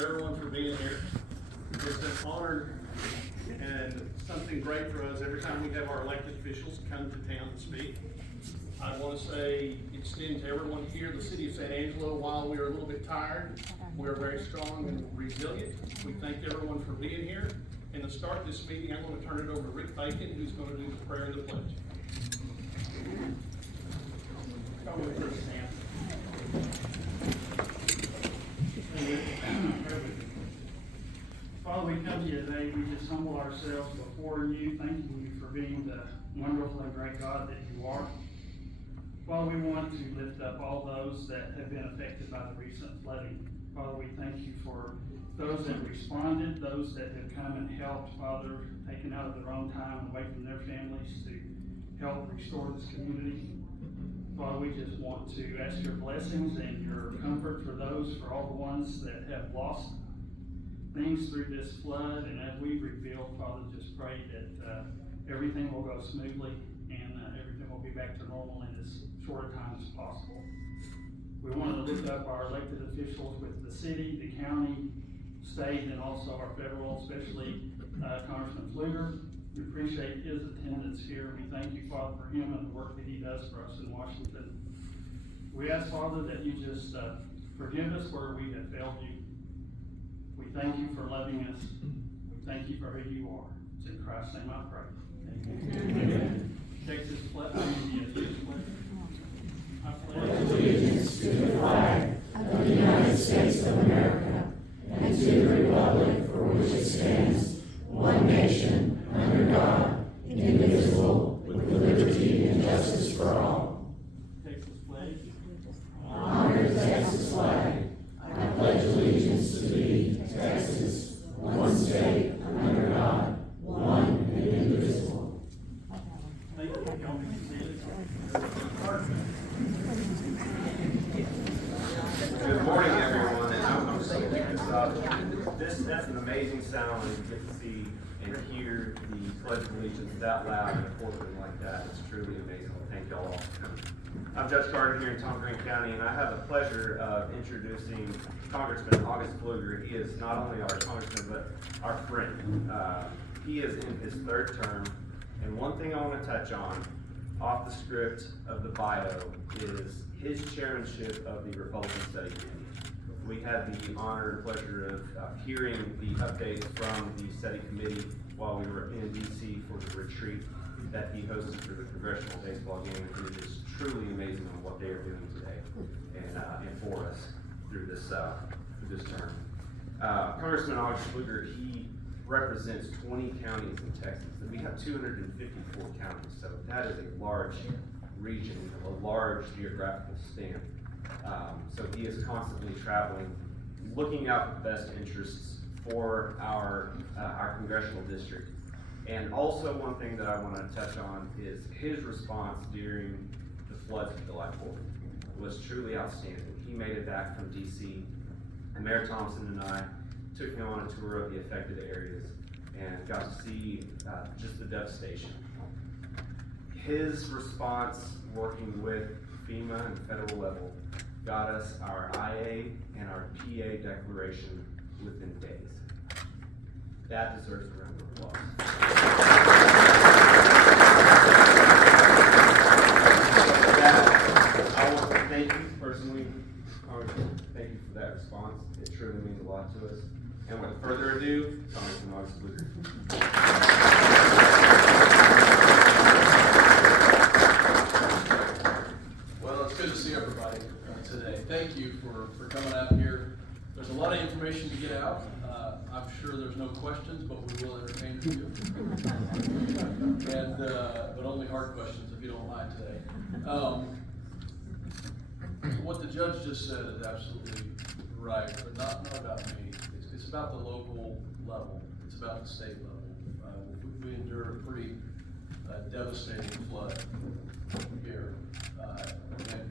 Everyone for being here. It's an honor and something great for us every time we have our elected officials come to town to speak. I want to extend to everyone here, the city of San Angelo, while we are a little bit tired, we are very strong and resilient. We thank everyone for being here. And to start this meeting, I'm going to turn it over to Rick Bacon, who's going to do the prayer and the pledge. Come with us, Sam. Father, we come to you today, we just humble ourselves before you, thanking you for being the wonderful and great God that you are. Father, we want to lift up all those that have been affected by the recent flooding. Father, we thank you for those that responded, those that have come and helped, Father, taken out of their own time away from their families to help restore this community. Father, we just want to ask your blessings and your comfort for all the ones that have lost things through this flood. And as we reveal, Father, just pray that everything will go smoothly and everything will be back to normal in as short a time as possible. We want to lift up our elected officials with the city, the county, state, and also our federal, especially Congressman Pfluger. We appreciate his attendance here. We thank you, Father, for him and the work that he does for us in Washington. We ask, Father, that you just forgive us where we have failed you. We thank you for loving us. We thank you for who you are. It's in Christ's name I pray. Amen. Texas pledge. I pledge allegiance to the flag of the United States of America and to the republic for which it stands, one nation, under God, indivisible, with liberty and justice for all. Texas pledge. Honor the Texas flag. I pledge allegiance to thee, Texas, one state, under God, one and indivisible. Thank you. Y'all may be seated. Good morning, everyone, and I'm just going to pick this up. That's an amazing sound when you get to see and hear the Pledge of Allegiance that loud in a courtroom like that. It's truly amazing. Thank y'all all for coming. I'm Judge Carter here in Tom Green County, and I have the pleasure of introducing Congressman August Pfluger. He is not only our congressman, but our friend. He is in his third term, and one thing I want to touch on off the script of the bio is his chairmanship of the Republican Study Committee. We had the honor and pleasure of hearing the updates from the study committee while we were in DC for the retreat that he hosted for the congressional baseball game. And it is truly amazing on what they are doing today and for us through this term. Congressman August Pfluger, he represents 20 counties in Texas, and we have 254 counties, so that is a large region, a large geographical span. So he is constantly traveling, looking out for the best interests for our congressional district. And also one thing that I want to touch on is his response during the floods of July 4th was truly outstanding. He made it back from DC, and Mayor Thompson and I took him on a tour of the affected areas and got to see just the devastation. His response, working with FEMA and federal level, got us our IA and our PA declaration within days. That deserves a round of applause. I want to thank you personally, Congressman. Thank you for that response. It truly means a lot to us. And with further ado, Congressman August Pfluger. Well, it's good to see everybody today. Thank you for coming out here. There's a lot of information to get out. I'm sure there's no questions, but we will entertain a few. But only hard questions, if you don't mind today. What the judge just said is absolutely right, but not about me. It's about the local level. It's about the state level. We endured a pretty devastating flood here,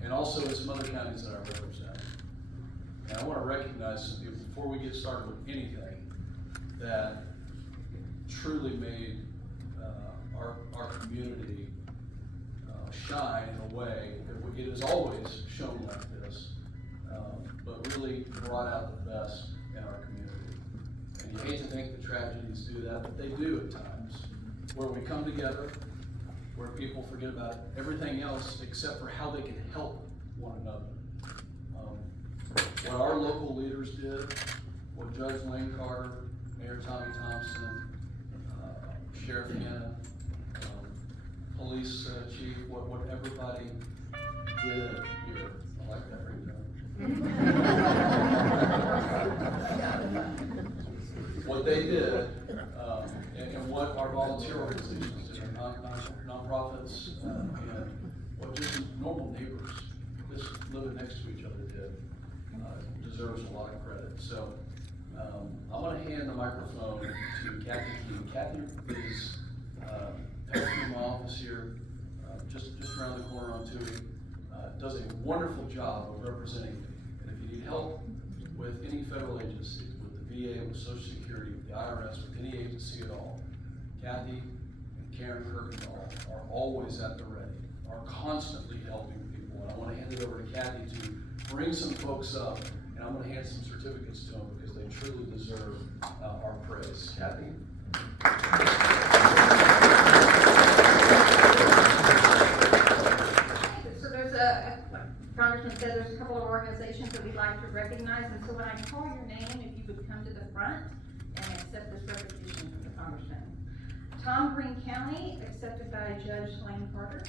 and also in some other counties that I represent. And I want to recognize some people before we get started with anything that truly made our community shine in a way that it has always shown like this, but really brought out the best in our community. hate to think the tragedies do that, but they do at times, where we come together, where people forget about everything else except for how they can help one another. What our local leaders did, what Judge Lane Carter, Mayor Tommy Thompson, Sheriff Hanna, Police Chief, what everybody did here. I like that ringtone. What they did, and what our volunteer organizations did, non-profits, and what just normal neighbors, just living next to each other did, deserves a lot of credit. So, I'm gonna hand the microphone to Kathy King. Kathy is, passing in my office here, just around the corner on Tui, does a wonderful job of representing me. And if you need help with any federal agency, with the VA, with Social Security, with the IRS, with any agency at all, Kathy and Karen Kirkendall are always at the ready, are constantly helping people. And I want to hand it over to Kathy to bring some folks up, and I'm going to hand some certificates to them because they truly deserve our praise. Kathy? So there's like Congressman said, there's a couple of organizations that we'd like to recognize, and so when I call your name, if you would come to the front and accept this recognition from the Congressman. Tom Green County, accepted by Judge Lane Carter.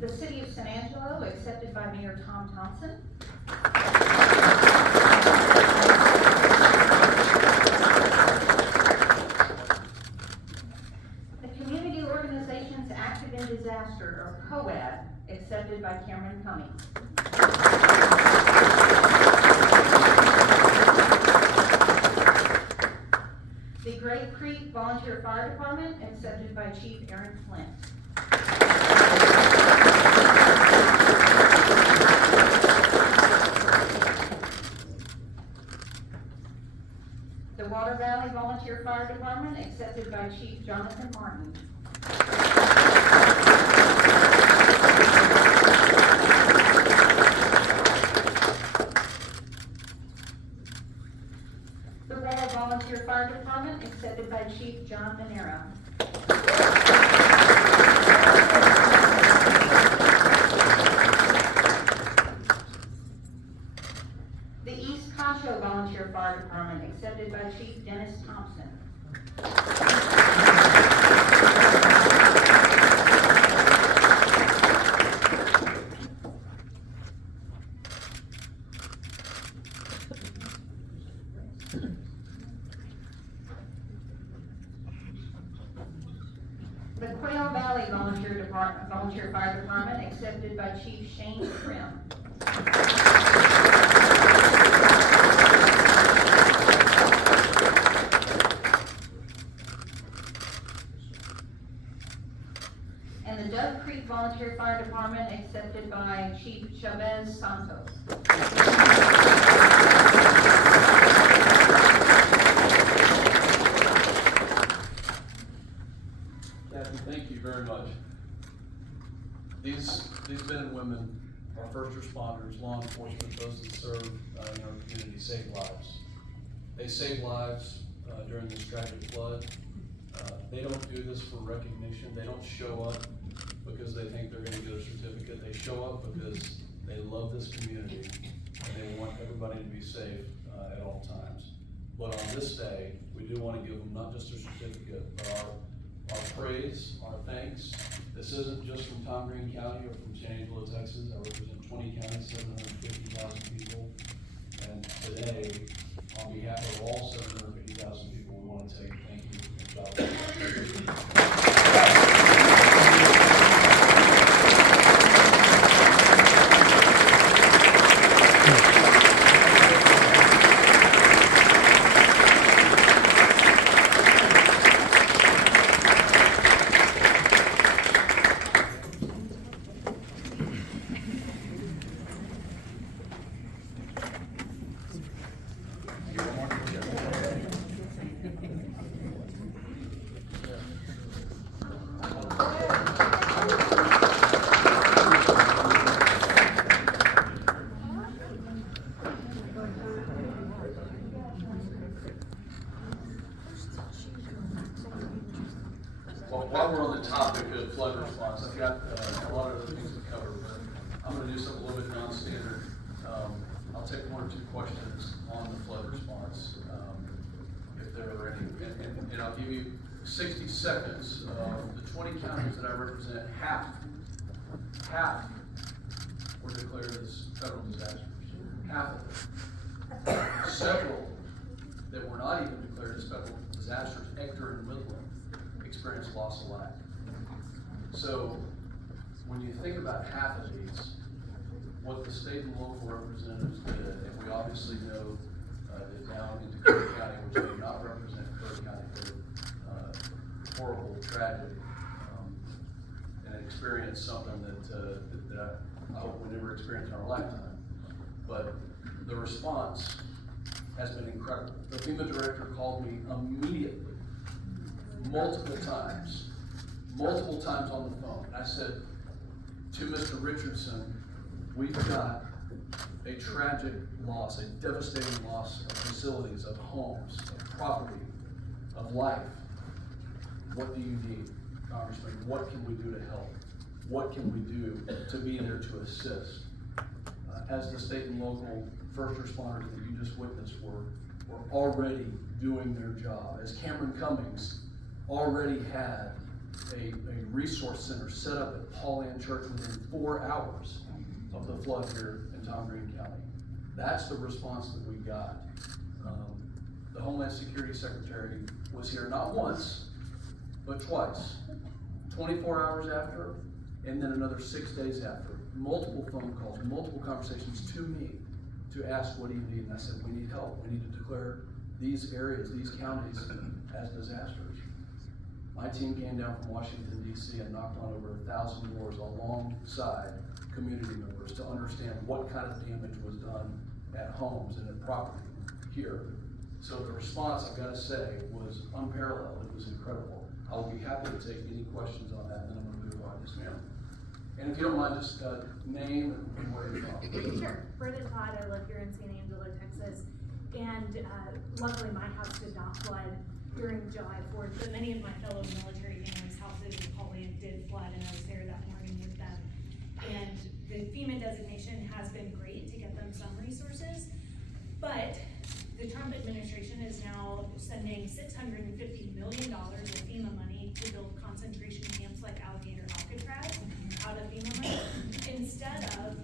The City of San Angelo, accepted by Mayor Tom Thompson. The Community Organizations Active in Disaster, or COAD, accepted by Cameron Cummings. The Great Creek Volunteer Fire Department, accepted by Chief Aaron Flint. The Water Valley Volunteer Fire Department, accepted by Chief Jonathan Martin. The Rural Volunteer Fire Department, accepted by Chief John Manera. The East Concho Volunteer Fire Department, accepted by Chief Dennis Thompson. The Quail Valley Volunteer Fire Department, accepted by Chief Shane Trim. And the Dove Creek Volunteer Fire Department, accepted by Chief Chavez Santos. Kathy, thank you very much. These men and women are first responders, law enforcement, those that serve in our community, save lives. They save lives during this tragic flood. They don't do this for recognition. They don't show up because they think they're going to get a certificate. They show up because they love this community and they want everybody to be safe at all times. But on this day, we do want to give them not just a certificate, but our praise, our thanks. This isn't just from Tom Green County or from San Angelo, Texas. I represent 20 counties, 750,000 people. And today, on behalf of all 750,000 people, we want to say thank you. Good while we're on the topic of flood response, I've got a lot of other things to cover, but I'm gonna do something a little bit non-standard. I'll take one or two questions on the flood response, if there are any, and I'll give you 60 seconds. The 20 counties that I represent, half were declared as federal disasters. Half of them. Several that were not even declared as federal disasters, Ector and Midland, experienced loss of life. So when you think about half of these, what the state and local representatives did, and we obviously know that down in Dakota County, which do not represent Dakota County, for horrible tragedy, and experienced something that I hope we never experience in our lifetime. But the response has been incredible. The FEMA director called me immediately, multiple times on the phone. And I said to Mr. Richardson, we've got a tragic loss, a devastating loss of facilities, of homes, of property, of life. What do you need, Congressman? What can we do to help? What can we do to be there to assist? As the state and local first responders that you just witnessed were already doing their job. As Cameron Cummings already had a resource center set up at Paul Ann Church within 4 hours of the flood here in Tom Green County. That's the response that we got. The Homeland Security Secretary was here not once, but twice. 24 hours after, and then another 6 days after. Multiple phone calls, multiple conversations to me to ask, what do you need? And I said, we need help. We need to declare these areas, these counties as disasters. My team came down from Washington, D.C. and knocked on over 1,000 doors alongside community members to understand what kind of damage was done at homes and at property here. So the response, I've got to say, was unparalleled. It was incredible. I will be happy to take any questions on that, and then I'm going to move on. Yes, ma'am. And if you don't mind, just name and where you're from. Sure. Brenda Todd, I live here in San Angelo, Texas. And luckily my house did not flood during July 4th, but many of my fellow military families' houses in Pauline did flood, and I was there that morning with them. And the FEMA designation has been great to get them some resources, but the Trump administration is now sending $650 million of FEMA money to build concentration camps like Alligator Alcatraz out of FEMA money, instead of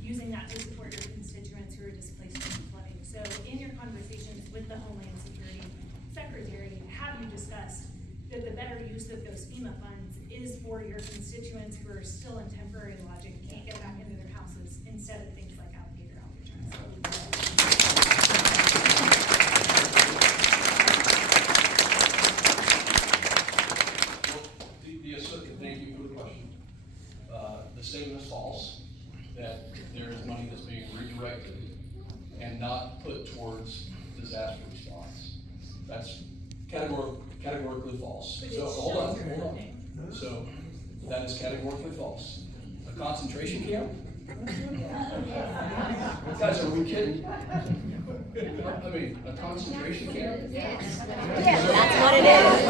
using that to support your constituents who are displaced from flooding. So in your conversations with the Homeland Security Secretary, have you discussed that the better use of those FEMA funds is for your constituents who are still in temporary lodging, can't get back into their houses, instead of things like Alligator Alcatraz? Thank you for the question. The statement is false, that there is money that's being redirected and not put towards disaster response. That's categorically false. So hold on. So that is categorically false. A concentration camp? Guys, are we kidding? I mean, a concentration camp? Yes, that's what it is.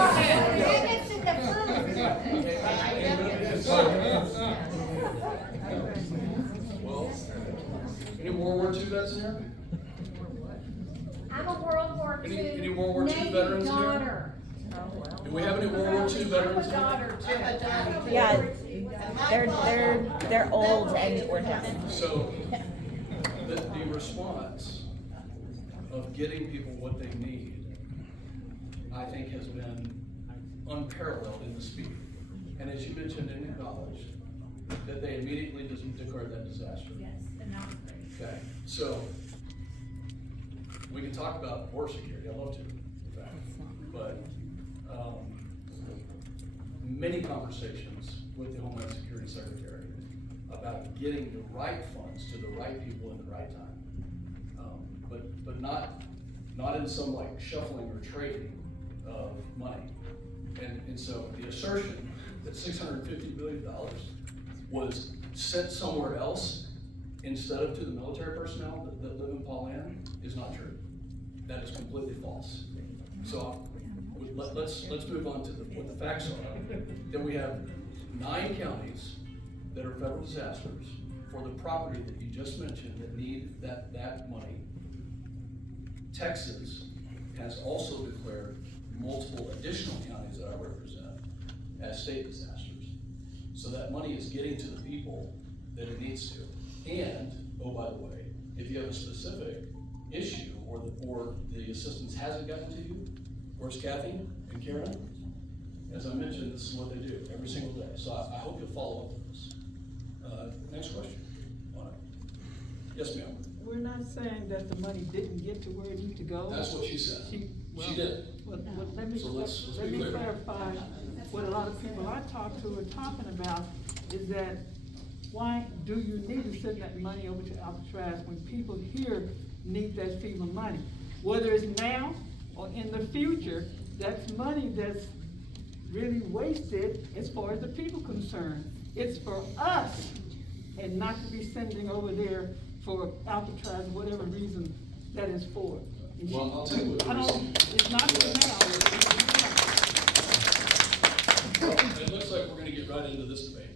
Well, any World War II vets in here? I'm a World War II Any World War II Navy veterans in here? daughter. Do we have any World War II veterans? I'm a daughter too. Yeah, they're old and we're done. So, the response of getting people what they need, I think, has been unparalleled in the speed. And as you mentioned and acknowledged, that they immediately declared that disaster. Yes, and that was great. Okay, so we can talk about border security. I'd love to, in fact, but many conversations with the Homeland Security Secretary about getting the right funds to the right people in the right time, but not in some like shuffling or trading of money. And so the assertion that $650 billion was sent somewhere else instead of to the military personnel that live in Paul Ann is not true. That is completely false. So with let's move on to what the facts are. Then we have 9 counties that are federal disasters for the property that you just mentioned that need that money. Texas has also declared multiple additional counties that I represent as state disasters. So that money is getting to the people that it needs to. And, oh, by the way, if you have a specific issue or the assistance hasn't gotten to you, where's Kathy and Karen? As I mentioned, this is what they do every single day. So I hope you'll follow up with this. Next question. Yes, ma'am. We're not saying that the money didn't get to where it needed to go. That's what she said. She did. Well, let me, So let's let be me clear. clarify, what a lot of people I talk to are talking about is that why do you need to send that money over to Alcatraz when people here need that FEMA money? Whether it's now or in the future, that's money that's really wasted as far as the people concerned. It's for us and not to be sending over there for Alcatraz, whatever reason that is for. And Well, I'll tell you what the I don't, reason- it's not for now. It looks like we're gonna get right into this debate.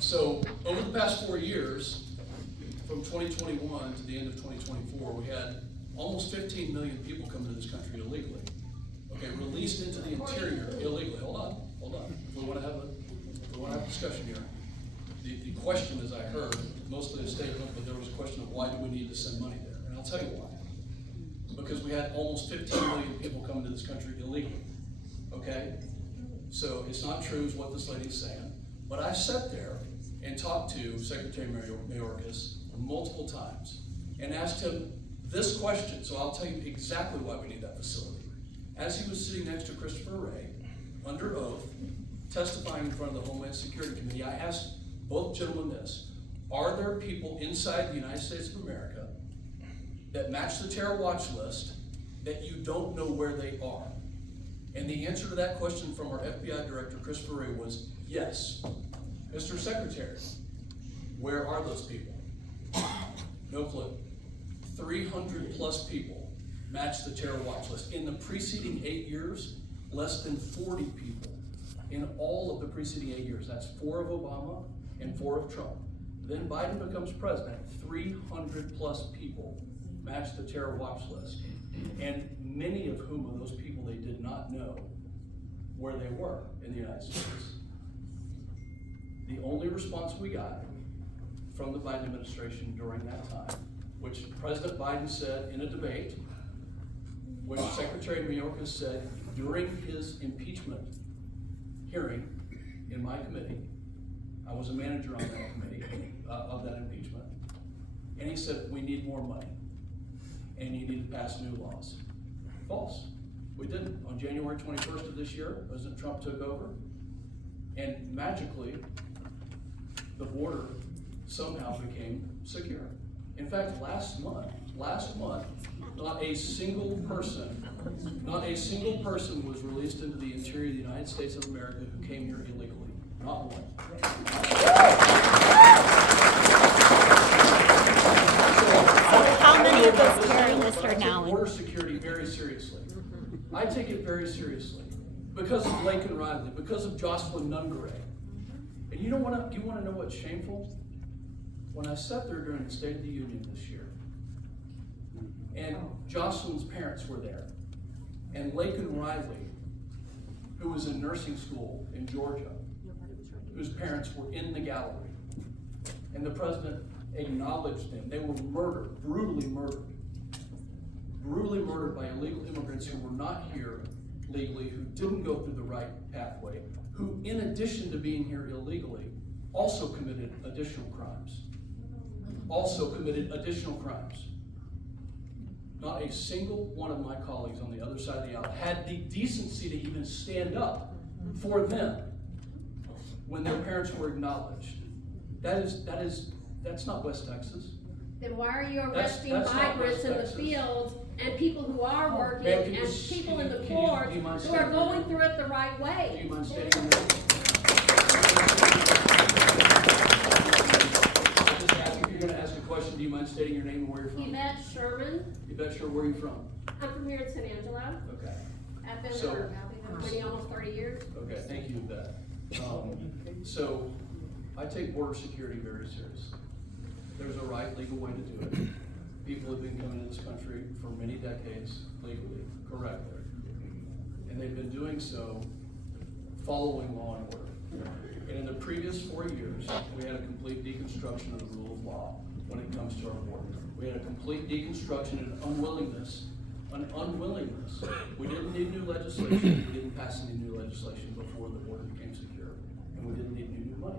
So, over the past 4 years, from 2021 to the end of 2024, we had almost 15 million people come into this country illegally. Okay, released into the interior illegally. Hold on. We wanna have a discussion here. The question, as I heard, mostly a statement, but there was a question of why do we need to send money there? And I'll tell you why. Because we had almost 15 million people come into this country illegally, okay? So it's not true is what this lady's saying, but I sat there and talked to Secretary Mayorkas multiple times and asked him this question, so I'll tell you exactly why we need that facility. As he was sitting next to Christopher Wray, under oath, testifying in front of the Homeland Security Committee, I asked both gentlemen this: are there people inside the United States of America that match the terror watch list that you don't know where they are? And the answer to that question from our FBI Director, Christopher Wray, was yes. Mr. Secretary, where are those people? No clue. 300 plus people match the terror watch list. In the preceding 8 years, less than 40 people. In all of the preceding 8 years, that's 4 of Obama and 4 of Trump. Then Biden becomes president, 300 plus people match the terror watch list. And many of whom of those people they did not know where they were in the United States. The only response we got from the Biden administration during that time, which President Biden said in a debate, which Secretary Mayorkas said during his impeachment hearing in my committee. I was a manager on that committee, of that impeachment. And he said, we need more money. And you need to pass new laws. False. We didn't. On January 21st of this year, President Trump took over, and magically, the border somehow became secure. In fact, last month, not a single person was released into the interior of the United States of America who came here illegally. Not one. How many of those terrorists are now in? Border security very seriously. I take it very seriously because of Blake and Riley, because of Jocelyn Nungaray. And you want to know what's shameful? When I sat there during the State of the Union this year, and Jocelyn's parents were there, and Laken Riley, who was in nursing school in Georgia, whose parents were in the gallery, and the president acknowledged them. They were murdered, brutally murdered by illegal immigrants who were not here legally, who didn't go through the right pathway, who, in addition to being here illegally, also committed additional crimes. Not a single one of my colleagues on the other side of the aisle had the decency to even stand up for them when their parents were acknowledged. That's not West Texas. Then why are you That's arresting not migrants in the West Texas. fields and people who are working ma'am, and people in the do you courts mind who are stating going your- through it the right Do way? you mind stating your name? Just ask, if you're gonna ask a question, do you mind stating your name and where you're from? Yvette Sherman, Yvette, sure, where are you from? I'm from here in San Angelo. Okay. I've been So- there, almost 30 years. Okay, thank you for that. So, I take border security very seriously. There's a right legal way to do it. People have been coming to this country for many decades legally, correctly. And they've been doing so following law and order. And in the previous 4 years, we had a complete deconstruction of the rule of law when it comes to our border. We had a complete deconstruction and unwillingness. We didn't need new legislation. We didn't pass any new legislation before the border became secure. And we didn't need new money.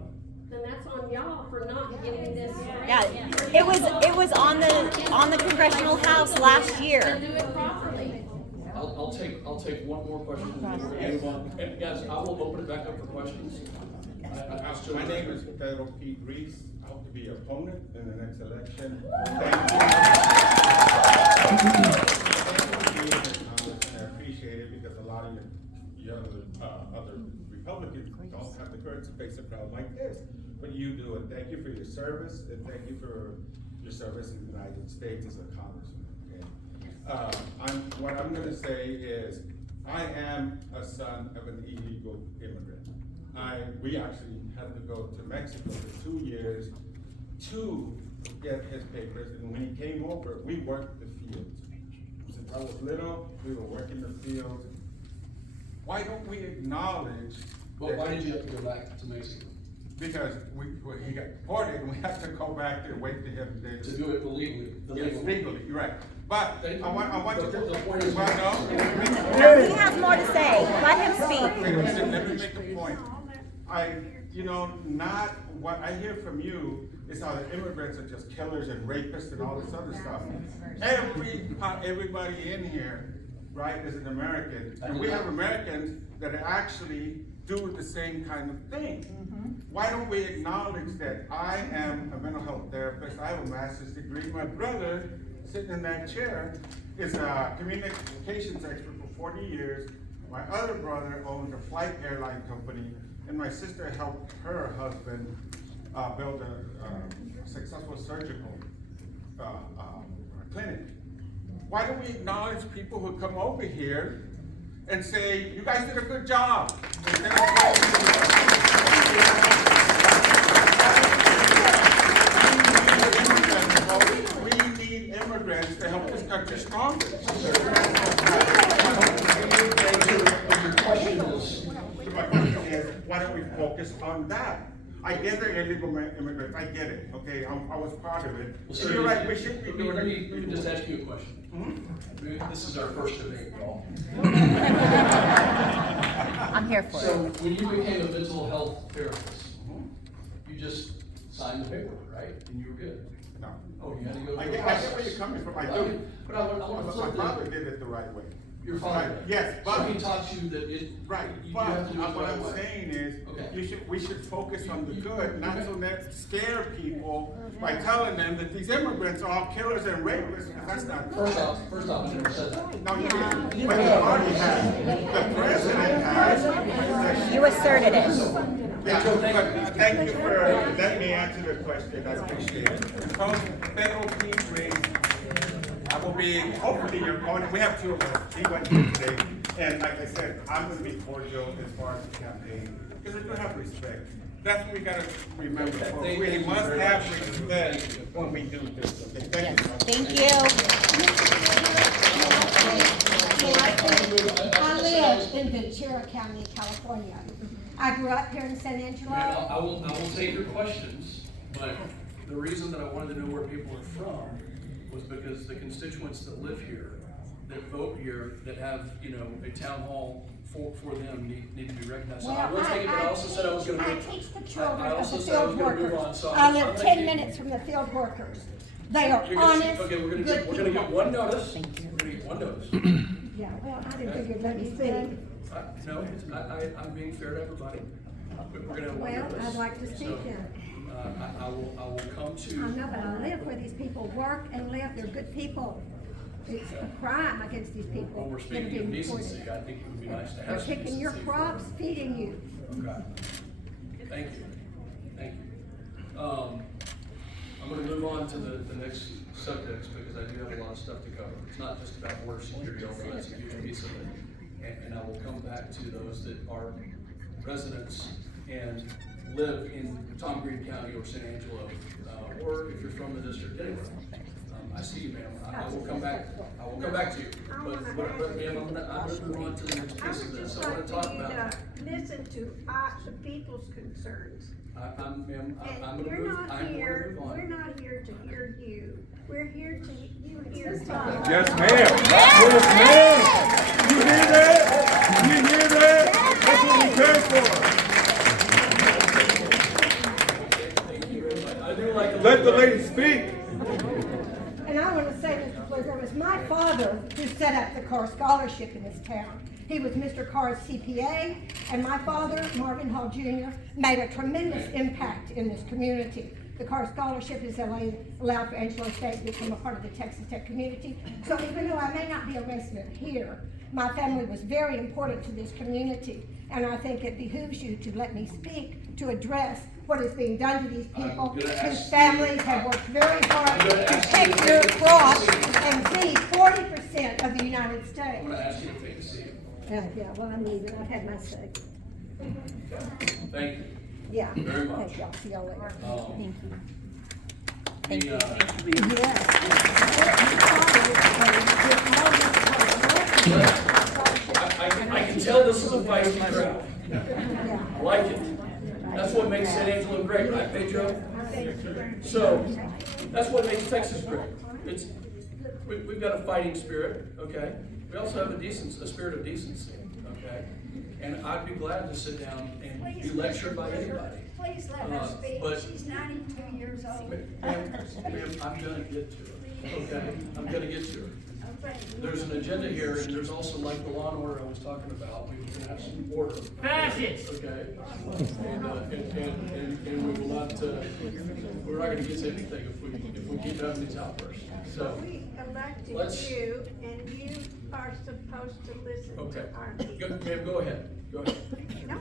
Then that's on y'all for not getting this right. Yeah, it was on the congressional house last year. And do it properly. I'll take one more question before we move on. And guys, I will open it back up for questions. My name is Pedro Pete Reese. I hope to be your opponent in the next election. I appreciate it because a lot of your other Republicans don't have the courage to face a problem like this. But you do it. Thank you for your service, and thank you for your service in the United States as a congressman. Okay? What I'm going to say is, I am a son of an illegal immigrant. We actually had to go to Mexico for 2 years to get his papers, and when he came over, we worked the fields. Since I was little, we were working the fields. Why don't we acknowledge? But why did you have to go back to Mexico? Because he got deported, and we have to go back and wait to him To do it legally. Yes, legally, you're right. But I want you to. The point is- Well, no. He has more to say. Let him speak. Wait a minute, let me make a point. Not what I hear from you is how the immigrants are just killers and rapists and all this other stuff. Everybody in here, right, is an American. And we have Americans that actually do the same kind of thing. Why don't we acknowledge that I am a mental health therapist, I have a master's degree, my brother, sitting in that chair, is a communications expert for 40 years, my other brother owns a flight airline company, and my sister helped her husband build a successful surgical clinic. Why don't we acknowledge people who come over here and say, you guys did a good job? We need immigrants to help this country stronger. Your question is, My question is, why don't we focus on that? I get the illegal immigrants, I get it, okay, I was part of it. well, sir, You're right, we should be doing let it. me just ask you a question. This is our first debate, y'all. I'm here for So it. when you became a mental health therapist, you just signed the paperwork, right? And you were good? No. Oh, you had to go I through the get process. where you're coming from, I Okay, do. but I want to But flip my father that. did it the right way. Your father? Right, yes, So but. he taught you that it. Right, you but have to do it the what right I'm way. saying is, Okay. we should focus on the good, not Okay. so that scare people by telling them that these immigrants are all killers and rapists, because that's not true. First off, I never said that. No, you didn't, but you already have, the president has. You asserted it. Yeah, but thank you for letting me answer the question, I appreciate it. Pedro Pete Reese, I will be, hopefully your opponent, we have two of us, he went here today, and like I said, I'm gonna be cordial as far as the campaign, because we do have respect. That's what we gotta remember, folks. We must have respect when we do this, okay, thank you. Thank you. I live in Ventura County, California. I grew up here in San Angelo. Ma'am, I will take your questions, but the reason that I wanted to know where people are from was because the constituents that live here, that vote here, that have, a town hall for them need to be recognized. So I was thinking, but I also said I was gonna I move. teach the I children of also the said I was field gonna move on, workers. so I I'm live gonna 10 keep- minutes from the field workers. They are You're gonna see- honest, Okay, we're good gonna people. get one notice. We're gonna get one notice. Yeah, well, I didn't think you'd let me speak. No, I'm being fair to everybody. We're gonna have one Well, notice. I'd like to speak So, then. I will come to. I know, but I live where these people work and live. They're good people. It's a crime against these people. When we're that are speaking of being decency, deported. I think it would be nice to They're have some picking your decency. crops, feeding you. Okay. Thank you. I'm gonna move on to the next subjects because I do have a lot of stuff to cover. It's not just about border security, although that's a huge piece of it. and I will come back to those that are residents and live in Tom Green County or San Angelo, or if you're from the district anywhere. I see you, ma'am. I will come back to you. But ma'am, I'm gonna move on to the next piece of this. I wanna talk about. Listen to the people's concerns. I'm gonna And move, you're not I'm gonna here, move on. we're not here to hear you. We're here to, you hear Tom. Yes, ma'am. Yes, ma'am. You hear that? You hear that? That's what we came Thank you very much. I do like for. Let the lady speak. And I want to say, Mr. Pfluger, it was my father who set up the Carr Scholarship in this town. He was Mr. Carr's CPA, and my father, Marvin Hall Jr., made a tremendous impact in this community. The Carr Scholarship is allowed for Angelo State to become a part of the Texas Tech community. So even though I may not be a resident here, my family was very important to this community. And I think it behooves you to let me speak to address what is being done to these people whose families have worked very hard to take your cross and see 40% of the United I'm States. gonna ask you to take a seat. Yeah, well, I need it. I've had my say. Thank you. Yeah. Very much. Thank y'all. See y'all later. Thank you. I can tell this is a feisty crowd. I like it. That's what makes San Angelo great, right, Pedro? So, that's what makes Texas great. We've got a fighting spirit, okay? We also have a spirit of decency, okay? And I'd be glad to sit down and be lectured by anybody. Please let her speak. But- She's 92 years old. Ma'am, I'm gonna get to her, okay? I'm gonna get to her. There's an agenda here, and there's also, like the law and order I was talking about, we can have some order. Fascists! Okay? And we will not, we're not gonna get to anything if we keep having these outbursts. So, We elected let's- you, and you are supposed to listen okay. to our people. Ma'am, go ahead. Go ahead. No,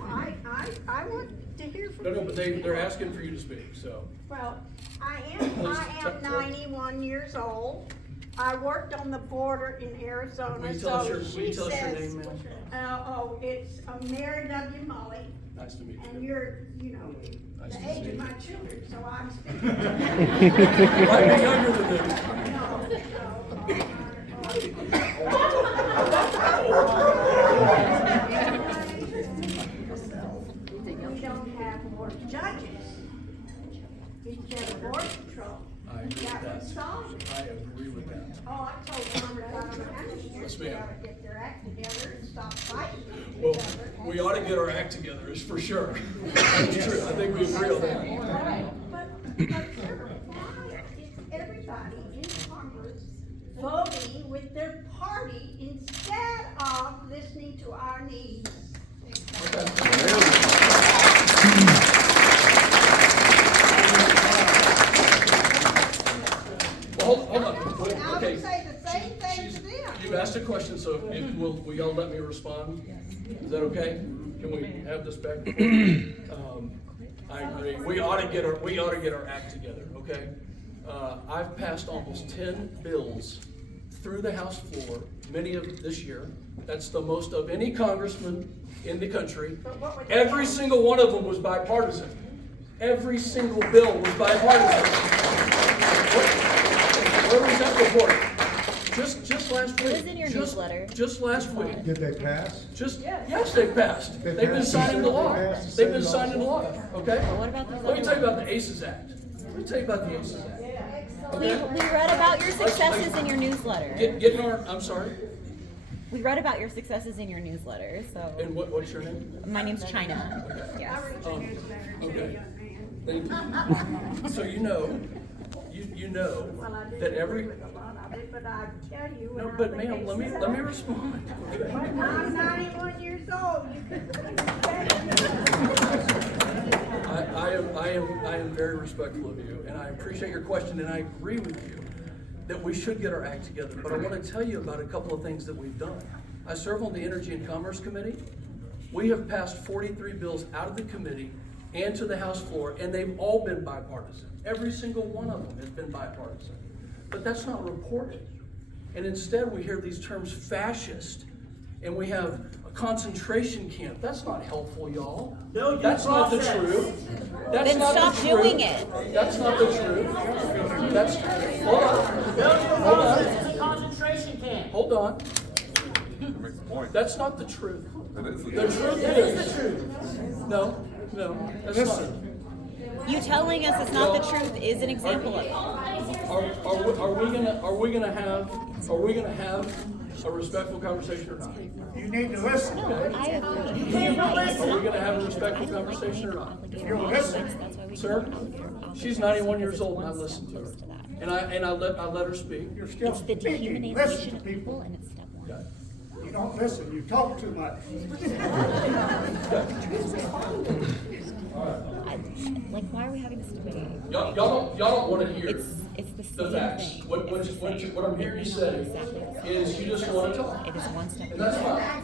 I want to hear from you. No, but they're asking for you to speak, so. Well, I Please, am 91 years old. I worked on the border in Arizona, Will you tell us so your- will she you tell us your says, name, ma'am? It's Mary W. Molly, Nice to meet you. and you're, Nice the to age see of you. my children, so I'm speaking. You might be younger than this. We don't have more judges. We get border control. I agree with That that. would solve it. I agree with that. Oh, I told Congress I don't know how many years Yes, they ma'am. ought to get their act together and stop fighting Well, each other. we ought to get our act together, is for sure. That's true. I think we agree on that. But sir, why is everybody in Congress voting with their party instead of listening to our needs? Well, hold on. I Okay. would say the same thing to them. You've asked a question, so will y'all let me respond? Is that okay? Can we have this back? I agree. We ought to get our act together, okay? I've passed almost 10 bills through the House floor, many of this year. That's the most of any congressman in the country. Every single one of them was bipartisan. Every single bill was bipartisan. Where was that report? Just last week. It was in your newsletter. Just last week. Did they pass? Yes, they've passed. They've been signed into law. They've been signed into law, okay? What about these Let me other tell you about the ACES Act. Let me tell you about the ACES Act. We read about your successes in your newsletter. Getting our, I'm sorry, We read about your successes in your newsletter, so. and what's your name? My name's China. Yes. Okay. Thank you. So you know Well, I that didn't every, agree with a lot of it, but I tell you. when no, I but think ma'am, let me it's- respond. I'm 91 years old. You can I am very respectful of you, and I appreciate your question, and I agree with you that we should get our act together. But I want to tell you about a couple of things that we've done. I serve on the Energy and Commerce Committee. We have passed 43 bills out of the committee and to the House floor, and they've all been bipartisan. Every single one of them has been bipartisan. But that's not reported. And instead, we hear these terms fascist and we have a concentration camp. That's not helpful, y'all. No, That's not the truth. That's Then not stop the truth. doing it. That's not the truth. That's, hold on. Hold on. It's a concentration camp. Hold on. Makes a point. That's not the truth. That is The the truth is. No, that's not. You telling us it's not the truth is an example of it. Are we gonna have a respectful conversation or not? You need to listen. No, I agree. Are we gonna have a respectful conversation or not? If you'll listen. Sir, she's 91 years old and I listened to her. And I let her speak. You're still It's the speaking. dehumanization Listen of to people. people, and it's step one. Okay. You don't listen. You talk too much. Like, why are we having this debate? Y'all don't wanna hear It's the the same facts. thing. What I'm hearing you say is you just wanna talk. It is one step. And that's fine.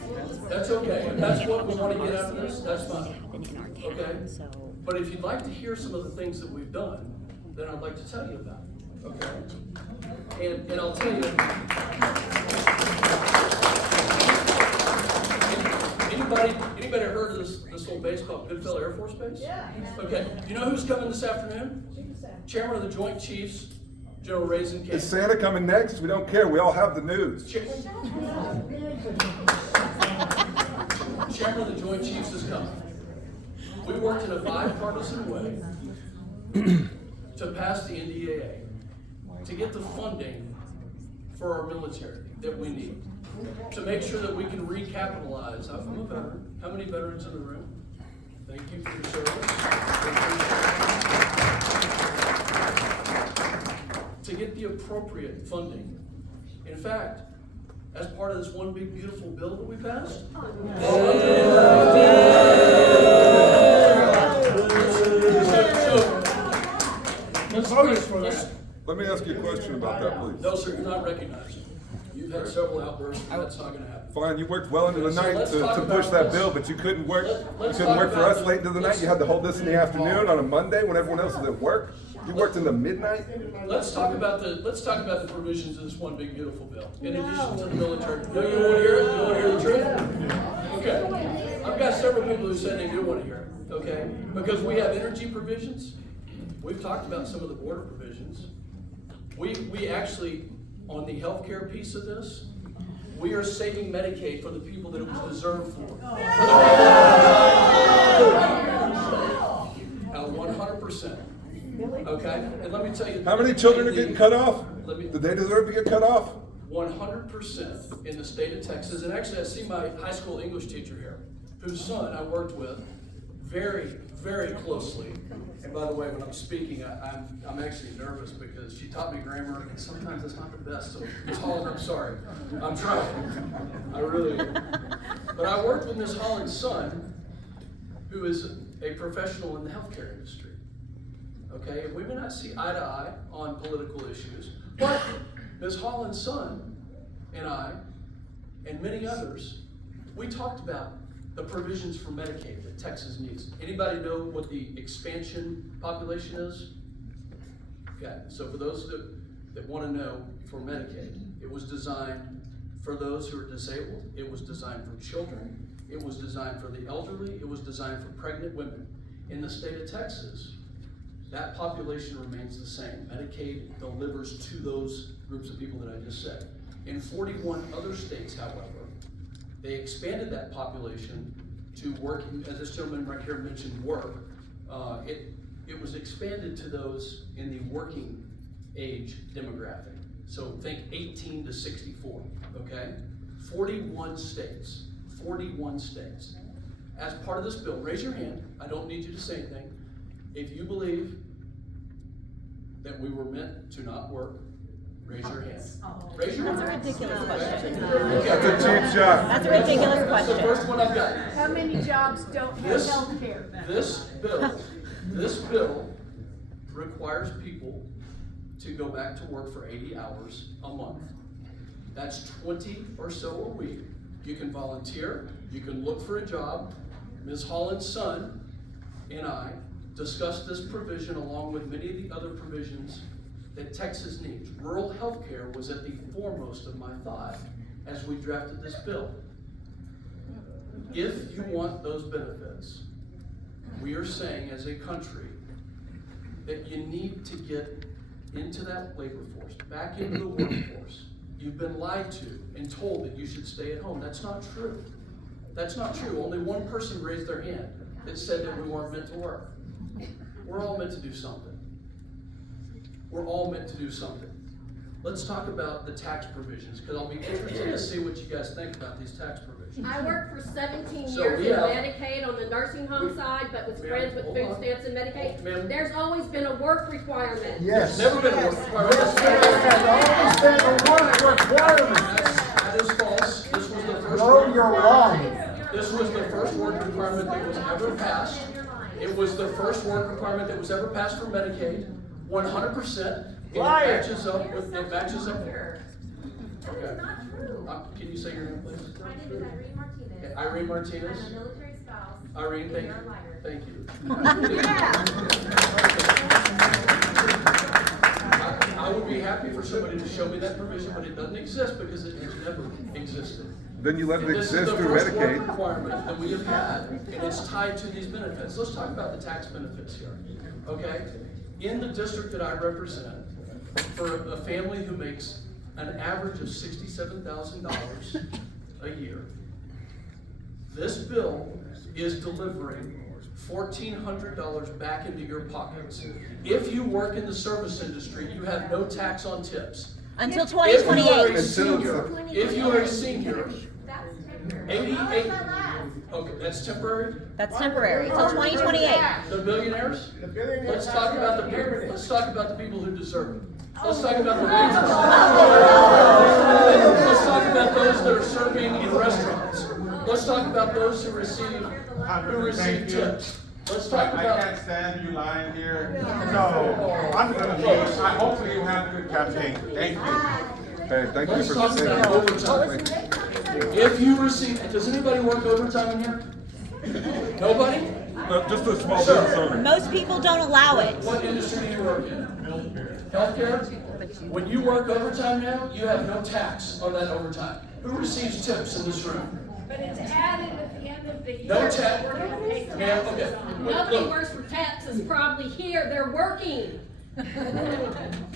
That's okay. If that's what we wanna get out of this, that's fine. In our Okay? town, so. But if you'd like to hear some of the things that we've done, then I'd like to tell you about it, okay? And I'll tell you. Anybody heard of this little base called Goodfellow Air Force Base? Yeah. Okay, you know who's coming this afternoon? Chairman of the Joint Chiefs, General Raisin King. Is Santa coming next? We don't care. We all have the news. Chairman of the Joint Chiefs is coming. We worked in a bipartisan way to pass the NDAA, to get the funding for our military that we need, to make sure that we can recapitalize. I'm a veteran. How many veterans in the room? Thank you for your service. To get the appropriate funding. In fact, as part of this one big beautiful bill that we passed, Let me ask you a question about that, please. No, sir, you're not recognized. You've had several outbursts, and that's not gonna happen. Fine, you worked well into the So night let's to talk push about that this. bill, but you couldn't work. You Let's couldn't talk work for about us late into the night. You had to hold this in the afternoon on a Monday when everyone else was at work. You worked in the midnight. Let's talk about the provisions of this one big beautiful bill, in addition to the military. No, you wanna hear it? You wanna hear the truth? Okay. I've got several people who said they do wanna hear it, okay? Because we have energy provisions. We've talked about some of the border provisions. We actually, on the healthcare piece of this, we are saving Medicaid for the people that it was reserved for. 100%. Okay? And let me tell you. How many children are getting cut off? Let me- Did they deserve to get cut off? 100% in the state of Texas. And actually, I see my high school English teacher here, whose son I worked with very, very closely. And by the way, when I'm speaking, I'm actually nervous because she taught me grammar, and sometimes it's not the best. So, Ms. Holland, I'm sorry. I'm trying. I really am. But I worked with Ms. Holland's son, who is a professional in the healthcare industry. Okay, and we may not see eye to eye on political issues, but Ms. Holland's son and I, and many others, we talked about the provisions for Medicaid that Texas needs. Anybody know what the expansion population is? Okay, so for those that want to know, for Medicaid, it was designed for those who are disabled, it was designed for children, it was designed for the elderly, it was designed for pregnant women. In the state of Texas, that population remains the same. Medicaid delivers to those groups of people that I just said. In 41 other states, however, they expanded that population to work, as this gentleman right here mentioned, work. It was expanded to those in the working age demographic. So think 18 to 64, okay? 41 states, 41 states. As part of this bill, raise your hand. I don't need you to say anything. If you believe that we were meant to not work, raise your hand. Raise your hand. That's a ridiculous question. That's a cheap shot. That's a ridiculous That's the question. first one I've got. How many jobs don't have This- health care? This bill requires people to go back to work for 80 hours a month. That's 20 or so a week. You can volunteer, you can look for a job. Ms. Holland's son and I discussed this provision along with many of the other provisions that Texas needs. Rural health care was at the foremost of my thought as we drafted this bill. If you want those benefits, we are saying as a country that you need to get into that labor force, back into the workforce. You've been lied to and told that you should stay at home. That's not true. That's not true. Only one person raised their hand that said that we weren't meant to work. We're all meant to do something. We're all meant to do something. Let's talk about the tax provisions, because I'll be interested to see what you guys think about these tax provisions. I worked for 17 So years we in have- Medicaid on the nursing home side, but was Ma'am, friends with hold food on. stamps and Medicaid. Ma'am. There's always been a work requirement. There's never been a work requirement. That is false. This was the first. This was the first work requirement that was ever passed. It was the first work requirement that was ever passed for Medicaid, 100%. And it matches up with, it matches up. Okay. Can you say your name, please? My name is Irene Martinez. Okay, Irene Martinez. I'm a military spouse. Irene, thank You're a you. liar. Thank you. I would be happy for somebody to show me that provision, but it doesn't exist because it has never existed. Then you let it And this is exist the through first work Medicaid. requirement that we have had, and it's tied to these benefits. Let's talk about the tax benefits here, okay? In the district that I represent, for a family who makes an average of $67,000 a year, this bill is delivering $1,400 back into your pockets. If you work in the service industry, you have no tax on tips. Until If you are a 2028. senior, if you are a senior, That's temporary. 88, okay, that's temporary? That's temporary, till 2028. The billionaires? Let's talk about the people, let's talk about the people who deserve it. Let's talk about the waitresses. Let's talk about those that are serving in restaurants. Let's talk about those who receive tips. Let's talk I about. can't stand you lying here. No, I'm gonna leave. Hopefully you have a good campaign. Thank you. Hey, thank you Let's for talk saying about that. overtime. If you receive, does anybody work overtime in here? Nobody? Just a small business owner. Most people don't allow it. What industry do you work in? Healthcare? When you work overtime now, you have no tax on that overtime. Who receives tips in this room? But it's added at the end of the year. No tax. We're gonna pay taxes. Ma'am, okay. Nobody Look. works for taxes probably here, they're working.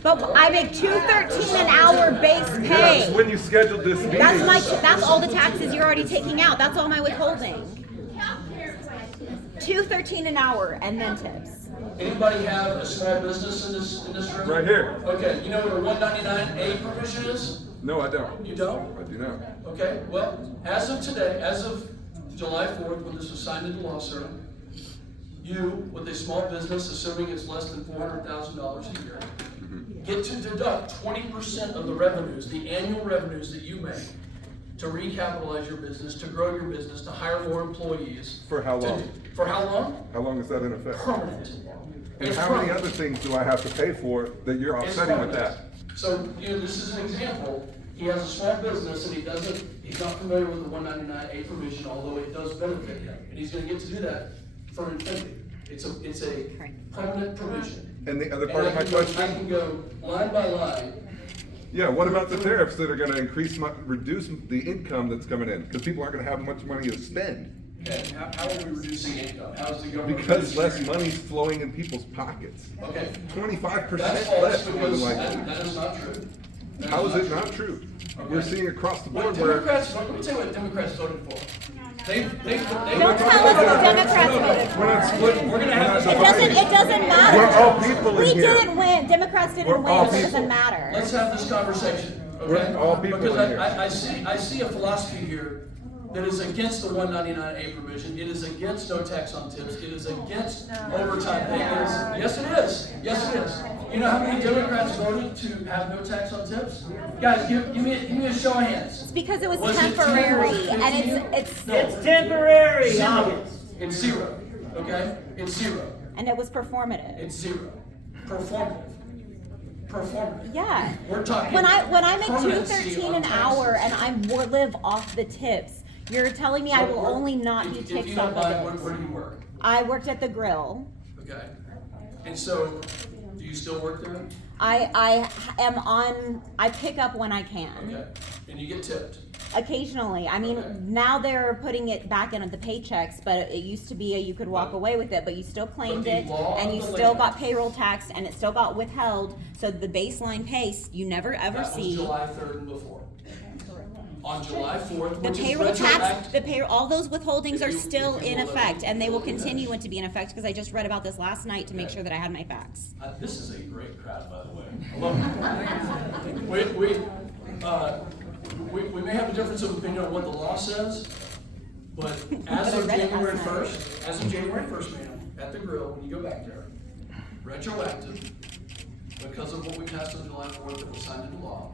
But I make $213 an hour base That's pay. when you scheduled this meeting. That's all the taxes you're already taking out. That's all my withholding. $213 an hour and then tips. Anybody have a small business in this room? Right here. Okay, you know what a 199A provision is? No, I don't. You don't? I do not. Okay, well, as of today, as of July 4th, when this was signed into law, sir, you, with a small business, assuming it's less than $400,000 a year, get to deduct 20% of the revenues, the annual revenues that you make, to recapitalize your business, to grow your business, to hire more employees. For how long? For how long? How long is that in effect? Permanent. And It's how many permanent. other things do I have to pay for that you're It's offsetting with permanent. that? So, this is an example. He has a small business and he's not familiar with the 199A provision, although it does benefit him. And he's gonna get to do that for infinity. It's a permanent provision. And the other And part of my I question? can go line by line. Yeah, what about the tariffs that are gonna reduce the income that's coming in? Because people aren't gonna have much money to spend. Okay, how are we reducing income? How is the government? Because less reducing money's flowing in people's pockets. income? Okay. 25% That's false less, more than because likely. that is not true. That How is it true. not true? Okay. We're seeing across the What board where. Democrats, let me tell you what Democrats voted for. They Don't tell us what Democrats voted for. We're not splitting. We're gonna We're have not to- It doesn't matter. We're all people We in here. didn't win. Democrats We're didn't all win. It people. doesn't matter. Let's have this conversation, okay? We're all people Because in here. I see a philosophy here that is against the 199A provision. It is against no tax on tips. It is against overtime pay. Yes, it is. Yes, it is. You know how many Democrats voted to have no tax on tips? Guys, give me a show of hands. It's because it was Was it 10 or temporary, 15? and it's No. It's temporary, Zero. August. It's zero, okay? It's zero. and it was performative. It's zero. Performative. Performative. Yeah. We're talking. When I make permanency $213 on an hour taxes. and I live off the tips, you're telling me I will Where- only not if- do if tips you don't off mind, of it? where do you work? I worked at the grill. Okay. And so, do you still work there? I pick up when I can. Okay. And you get tipped? Occasionally, I mean, Okay. now they're putting it back in the paychecks, but it used to be you could walk But- away with it, but you still claimed the it, law and of you the still land- got payroll taxed, and it still got withheld, so the baseline pay, you never ever That was see. July 3rd and before. On July 4th, The which is payroll tax, retroactive. the payroll, all those withholdings If are you- still if you in will let effect, me- and they will let me continue finish. to be in effect, because I just read about this last night to make Okay. sure that I had my facts. This is a great crowd, by the way. I love it. We may have a difference of opinion on what the law says, but as But I of read it January last night. 1st, ma'am, at the grill, when you go back there, retroactive, because of what we passed on July 4th that was signed into law,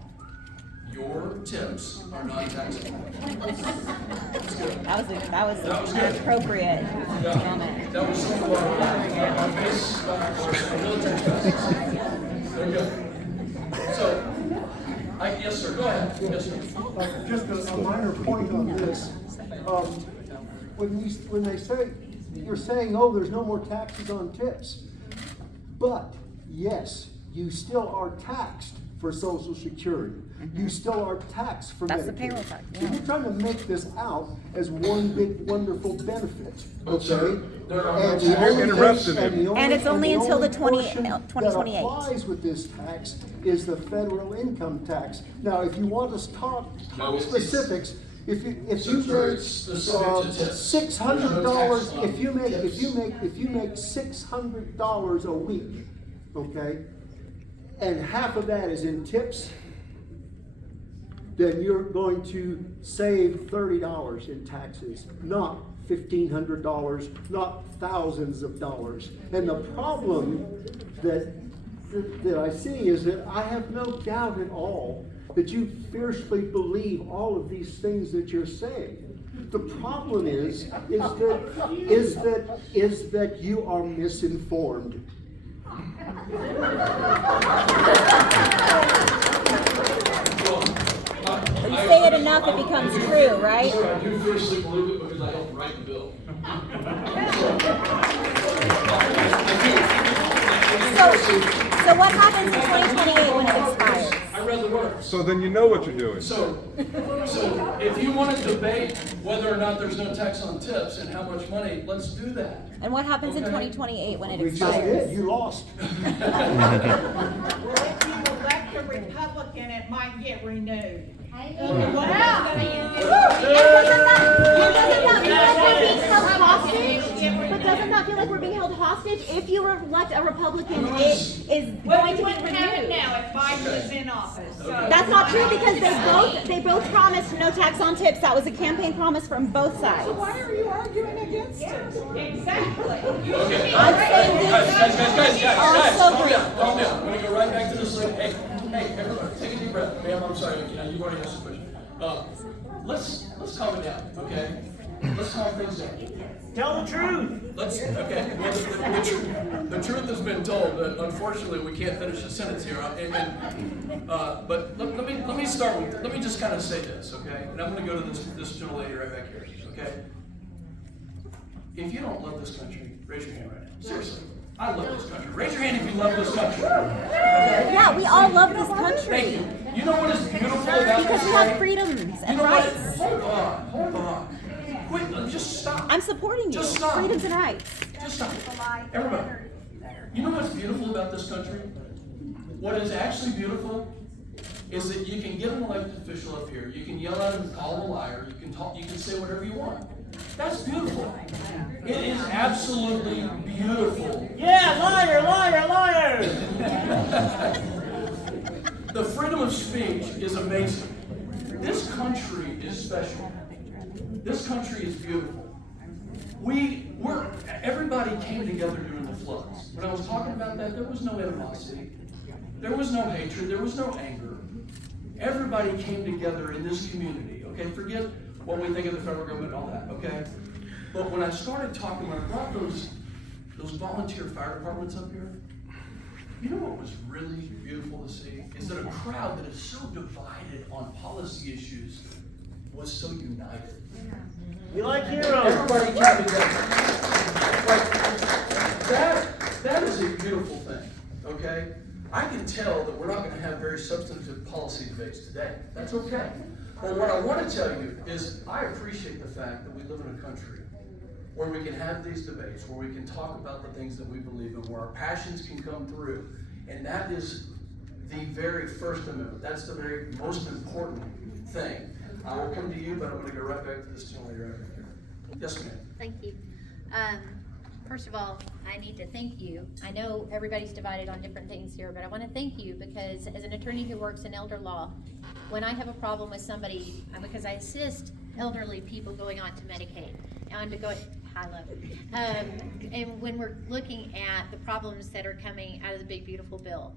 your tips are non-taxable. That's good. That was That was an good. appropriate Yeah, moment. that was some of our base, our military bases. They're good. So, yes, sir, go ahead. Yes, sir. Just a minor point on this. When they say, you're saying, oh, there's no more taxes on tips. But, yes, you still are taxed for Social Security. You still are taxed for Medicare. That's the payroll tax, So yeah. you're trying to make this out as one big wonderful benefit, But, sir, okay? there are And no the taxes. only Interrupted thing- him. And it's only until the portion 2028. That applies with this tax is the federal income tax. Now, if you want us to talk No, it's- specifics, if you Sir, make it's specific to tips. $600, There's no tax on if you make $600 a week, okay, and half of that is in tips, then you're going to save $30 in taxes, not $1,500, not thousands of dollars. And the problem that I see is that I have no doubt at all that you fiercely believe all of these things that you're saying. The problem is that you are misinformed. You say it enough, it becomes true, right? Sir, I do fiercely believe it because I helped write the bill. So what happens in 2028 when it expires? I read the words. So then you know what you're doing. So if you want to debate whether or not there's no tax on tips and how much money, let's do that. And what happens in Okay. 2028 when it We just expires? did, you lost. Well, if you elect a Republican, it might get renewed. Doesn't that feel like we're being held hostage? If you elect a Republican, it is Well, going you to be wouldn't have it renewed. now if Biden is in office, so. That's not true because they both promised no tax on tips. That was a campaign promise from both sides. Why are you arguing against it? Exactly. You should Okay. be I'm saying this. Guys, so calm great. down, calm down. I'm gonna go right back to this lady. Hey, everybody, take a deep breath. Ma'am, I'm sorry, you've already asked the question. Let's calm it down, okay? Let's calm things down. Tell the truth. Okay, well, the truth has been told, but unfortunately, we can't finish the sentence here. But let me start with, let me just kind of say this, okay? And I'm gonna go to this gentle lady right back here, okay? If you don't love this country, raise your hand right now. Seriously, I love this country. Raise your hand if you love this country. Yeah, we all love this country. Thank you. You know what is beautiful about this Because we have state? freedoms You and know what? rights. Hold on. Quit, just stop. I'm supporting you. Just stop. Freedoms and rights. Just stop. Everybody. You know what's beautiful about this country? What is actually beautiful is that you can get an elected official up here, you can yell at him and call him a liar, you can talk, you can say whatever you want. That's beautiful. It is absolutely beautiful. Yeah, liar, liar, liar. The freedom of speech is amazing. This country is special. This country is beautiful. Everybody came together during the floods. When I was talking about that, there was no animosity. There was no hatred. There was no anger. Everybody came together in this community, okay? Forget what we think of the federal government and all that, okay? But when I started talking, when I brought those volunteer fire departments up here, you know what was really beautiful to see? Is that a crowd that is so divided on policy issues was so united. You like heroes. Everybody came together. Like, that is a beautiful thing, okay? I can tell that we're not going to have very substantive policy debates today. That's okay. But what I want to tell you is I appreciate the fact that we live in a country where we can have these debates, where we can talk about the things that we believe in, where our passions can come through. And that is the very First Amendment. That's the very most important thing. I will come to you, but I'm going to go right back to this gentleman right here. Yes, ma'am. Thank you. First of all, I need to thank you. I know everybody's divided on different things here, but I want to thank you because as an attorney who works in elder law, when I have a problem with somebody, because I assist elderly people going on to Medicaid, and to go high level, and when we're looking at the problems that are coming out of the big beautiful bill,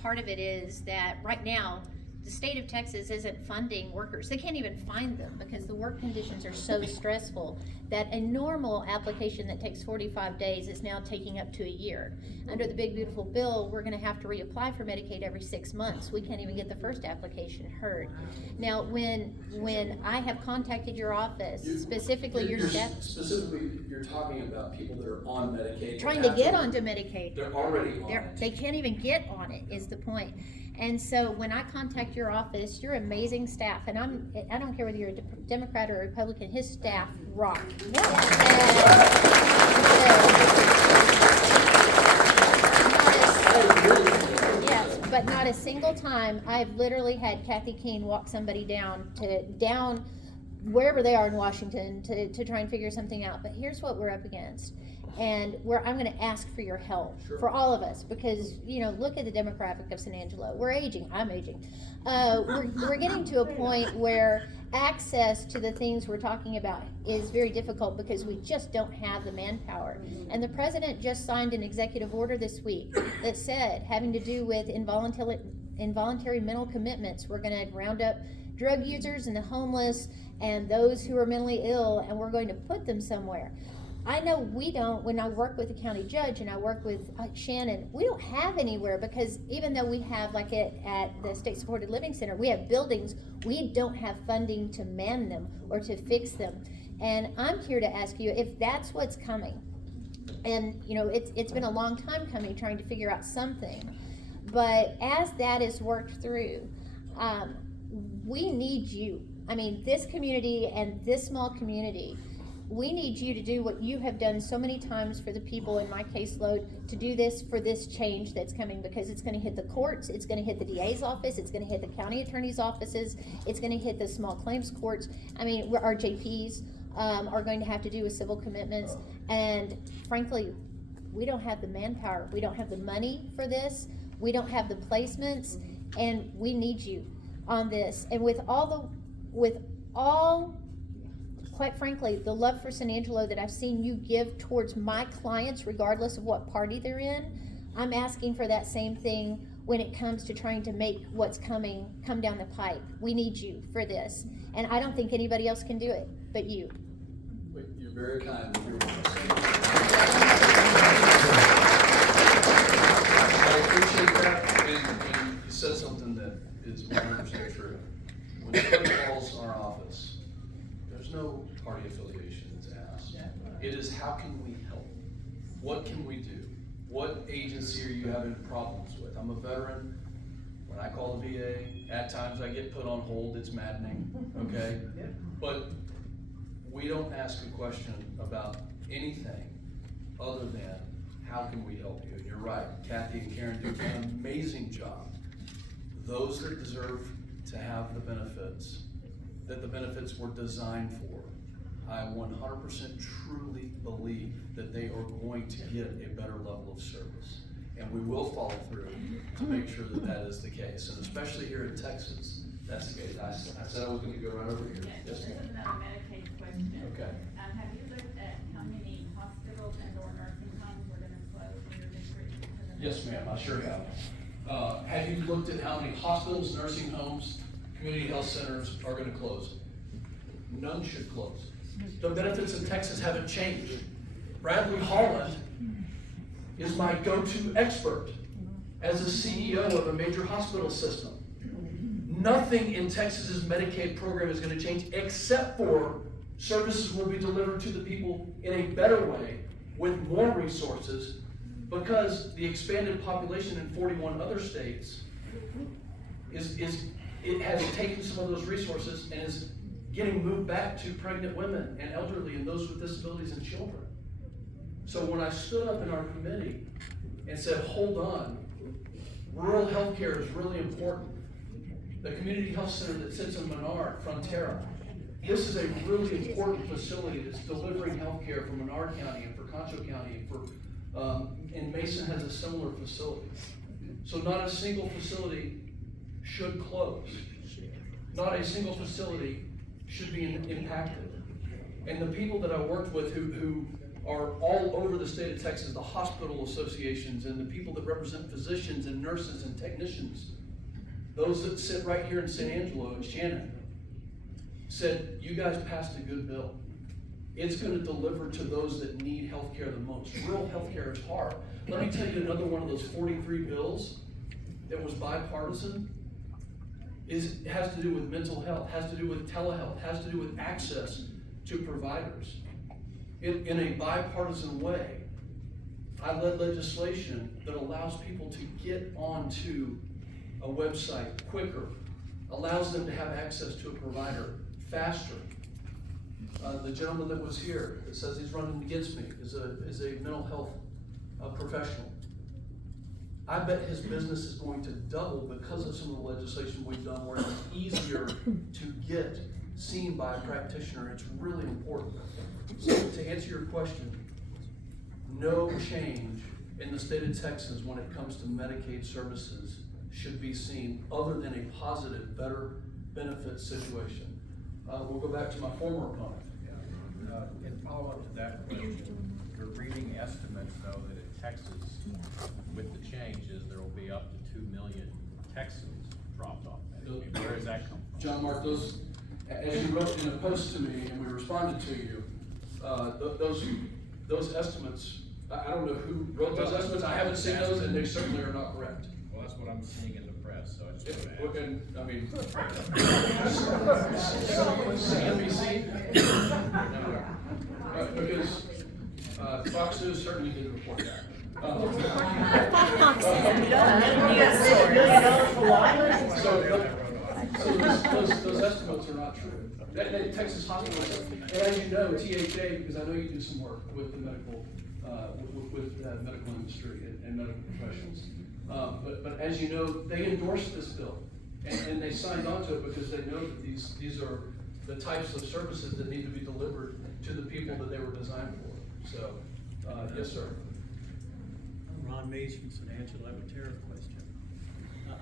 part of it is that right now, the state of Texas isn't funding workers. They can't even find them because the work conditions are so stressful that a normal application that takes 45 days is now taking up to a year. Under the big beautiful bill, we're gonna have to reapply for Medicaid every 6 months. We can't even get the first application heard. Now, when I have contacted your office, specifically your staff. Specifically, you're talking about people that are on Medicaid. Trying to get onto Medicaid. They're already on it. They can't even get on it, is the point. And so when I contact your office, your amazing staff, and I don't care whether you're a Democrat or a Republican, his staff rock. Yes, but not a single time, I've literally had Kathy Keene walk somebody down wherever they are in Washington to try and figure something out. But here's what we're up against. And where I'm going to ask for your help, for all of us, because, you know, look at the demographic of San Angelo. We're aging. I'm aging. We're getting to a point where access to the things we're talking about is very difficult because we just don't have the manpower. And the president just signed an executive order this week that said, having to do with involuntary mental commitments, we're going to round up drug users and the homeless and those who are mentally ill, and we're going to put them somewhere. I know we don't, when I work with the county judge and I work with Shannon, we don't have anywhere because even though we have, like at the State Supported Living Center, we have buildings, we don't have funding to man them or to fix them. And I'm here to ask you if that's what's coming. And you know, it's been a long time coming trying to figure out something. But as that is worked through, we need you. I mean, this community and this small community, we need you to do what you have done so many times for the people in my caseload, to do this for this change that's coming, because it's going to hit the courts, it's going to hit the DA's office, it's going to hit the county attorney's offices, it's going to hit the small claims courts. I mean, our JPs are going to have to do with civil commitments, and frankly, we don't have the manpower, we don't have the money for this, we don't have the placements, and we need you on this. And with all, quite frankly, the love for San Angelo that I've seen you give towards my clients, regardless of what party they're in, I'm asking for that same thing when it comes to trying to make what's coming come down the pipe. We need you for this. And I don't think anybody else can do it but you. Wait, you're very kind. I appreciate that, and you said something that is 100% true. When somebody calls our office, there's no party affiliation that's asked. It is, how can we help? What can we do? What agency are you having problems with? I'm a veteran. When I call the VA, at times I get put on hold. It's maddening, okay? But we don't ask a question about anything other than how can we help you? And you're right, Kathy and Karen do an amazing job. Those that deserve to have the benefits, that the benefits were designed for, I 100% truly believe that they are going to get a better level of service. And we will follow through to make sure that that is the case. And especially here in Texas, that's the case. I said I was going to go right over here. Yes, This ma'am. is not a Medicaid question. Okay. Have you looked at how many hospitals and or nursing homes we're gonna close in your district? Yes, ma'am, I sure have. Have you looked at how many hospitals, nursing homes, community health centers are gonna close? None should close. The benefits in Texas haven't changed. Bradley Holland is my go-to expert as a CEO of a major hospital system. Nothing in Texas's Medicaid program is gonna change except for services will be delivered to the people in a better way with more resources, because the expanded population in 41 other states is it has taken some of those resources and is getting moved back to pregnant women and elderly and those with disabilities and children. So when I stood up in our committee and said, hold on, rural healthcare is really important. The community health center that sits in Menard, Frontera, this is a really important facility that's delivering healthcare for Menard County and for Concho County and for, and Mason has a similar facility. So not a single facility should close. Not a single facility should be impacted. And the people that I worked with who are all over the state of Texas, the hospital associations and the people that represent physicians and nurses and technicians, those that sit right here in San Angelo and Shannon, said, you guys passed a good bill. It's gonna deliver to those that need healthcare the most. Rural healthcare is hard. Let me tell you another one of those 43 bills that was bipartisan has to do with mental health, has to do with telehealth, has to do with access to providers. In a bipartisan way, I led legislation that allows people to get onto a website quicker, allows them to have access to a provider faster. The gentleman that was here that says he's running against me is a mental health professional. I bet his business is going to double because of some of the legislation we've done where it's easier to get seen by a practitioner. It's really important. So to answer your question, no change in the state of Texas when it comes to Medicaid services should be seen other than a positive, better benefit situation. We'll go back to my former opponent. In follow-up to that question, we're reading estimates though that in Texas, with the changes, there will be up to 2 million Texans dropped off Medicaid. Where does that come from? John Mark, those, as you wrote in a post to me and we responded to you, those estimates, I don't know who wrote those estimates, I haven't seen those and they certainly are not correct. Well, that's what I'm seeing in the press, so I just want to ask. And, I mean, NBC? Because Fox News certainly didn't report that. So those estimates are not true. Texas hospitals, and as you know, THA, because I know you do some work with the medical, medical industry and medical professionals. But as you know, they endorsed this bill, and they signed on to it because they know that these are the types of services that need to be delivered to the people that they were designed for. So, yes, sir. I'm Ron Meach from San Angelo. I have a tariff question.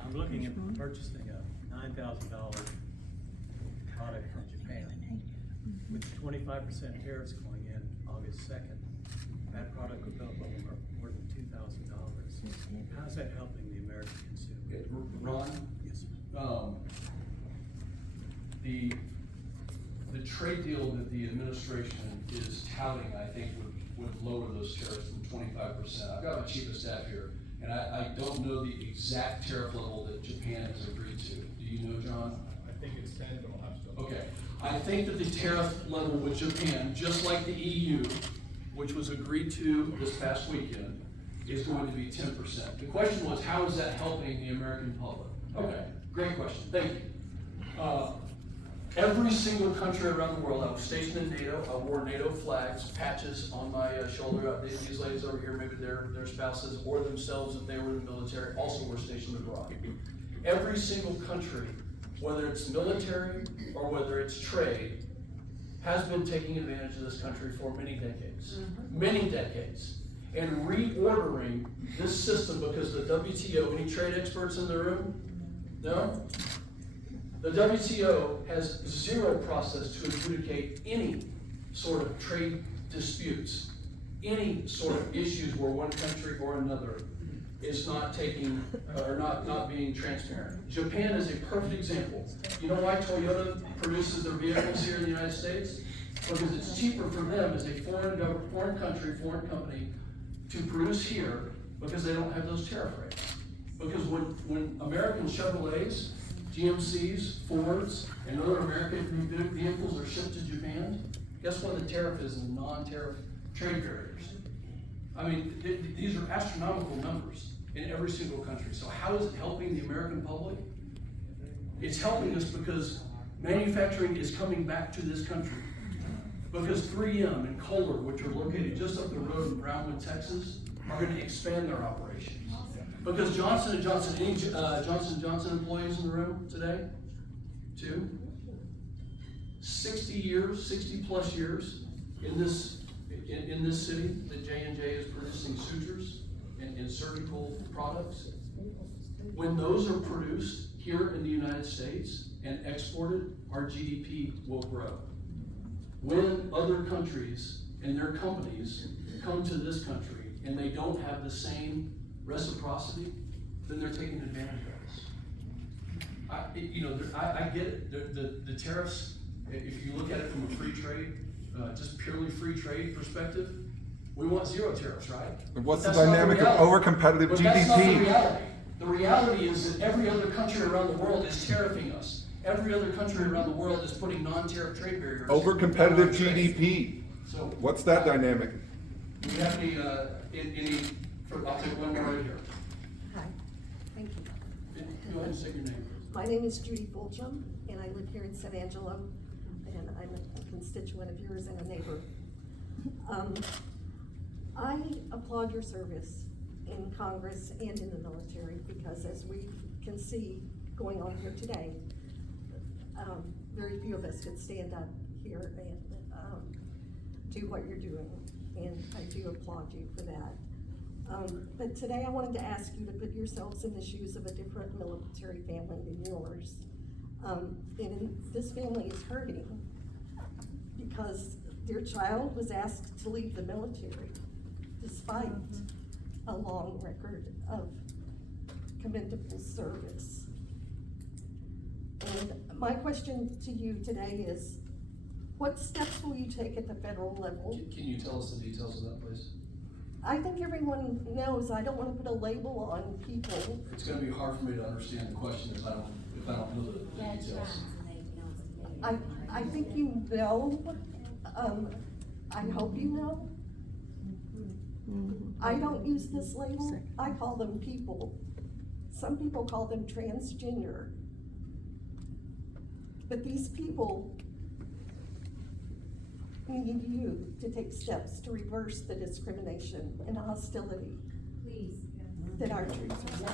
I'm looking at purchasing a $9,000 product from Japan. With 25% tariffs going in August 2nd, that product would go up more than $2,000. How's that helping the American consumer? Ron? Yes, sir. The trade deal that the administration is touting, I think, would lower those tariffs from 25%. I've got my chief of staff here, and I don't know the exact tariff level that Japan has agreed to. Do you know, John? I think it's 10, but I'll have to. Okay. I think that the tariff level with Japan, just like the EU, which was agreed to this past weekend, is going to be 10%. The question was, how is that helping the American public? Okay, great question, thank you. Every single country around the world, I was stationed in NATO, I wore NATO flags, patches on my shoulder. These ladies over here, maybe their spouses or themselves, if they were in the military, also were stationed abroad. Every single country, whether it's military or whether it's trade, has been taking advantage of this country for many decades. Many decades. And reordering this system because the WTO, any trade experts in the room? No? The WTO has zero process to adjudicate any sort of trade disputes, any sort of issues where one country or another is not taking, or not being transparent. Japan is a perfect example. You know why Toyota produces their vehicles here in the United States? Because it's cheaper for them as a foreign country, foreign company, to produce here because they don't have those tariff rates. Because when American Chevrolets, GMCs, Fords, and other American vehicles are shipped to Japan, guess what the tariff is in non-tariff trade barriers? I mean, these are astronomical numbers in every single country. So how is it helping the American public? It's helping us because manufacturing is coming back to this country. Because 3M and Kohler, which are located just up the road in Brownwood, Texas, are going to expand their operations. Because Johnson & Johnson, any Johnson & Johnson employees in the room today? 2? 60 years, 60 plus years in this city that J&J is producing sutures and surgical products. When those are produced here in the United States and exported, our GDP will grow. When other countries and their companies come to this country and they don't have the same reciprocity, then they're taking advantage of us. I get it. The tariffs, if you look at it from a free trade, just purely free trade perspective, we want zero tariffs, right? What's the dynamic of over-competitive GDP? That's not the reality. The reality is that every other country around the world is tariffing us. Every other country around the world is putting non-tariff trade barriers. Over-competitive GDP. So what's that dynamic? Do we have any, I'll take one more right here. Hi, thank you. Go ahead and say your name. My name is Judy Fulcham, and I live here in San Angelo, and I'm a constituent of yours and a neighbor. I applaud your service in Congress and in the military, because as we can see going on here today, very few of us could stand up here and do what you're doing, and I do applaud you for that. But today I wanted to ask you to put yourselves in the shoes of a different military family than yours. And this family is hurting because their child was asked to leave the military despite a long record of commendable service. And my question to you today is, what steps will you take at the federal level? Can you tell us the details of that, please? I think everyone knows. I don't want to put a label on people. It's going to be hard for me to understand the question if I don't know the details. I think you know. I hope you know. I don't use this label. I call them people. Some people call them transgender. But these people need you to take steps to reverse the discrimination and hostility that our troops are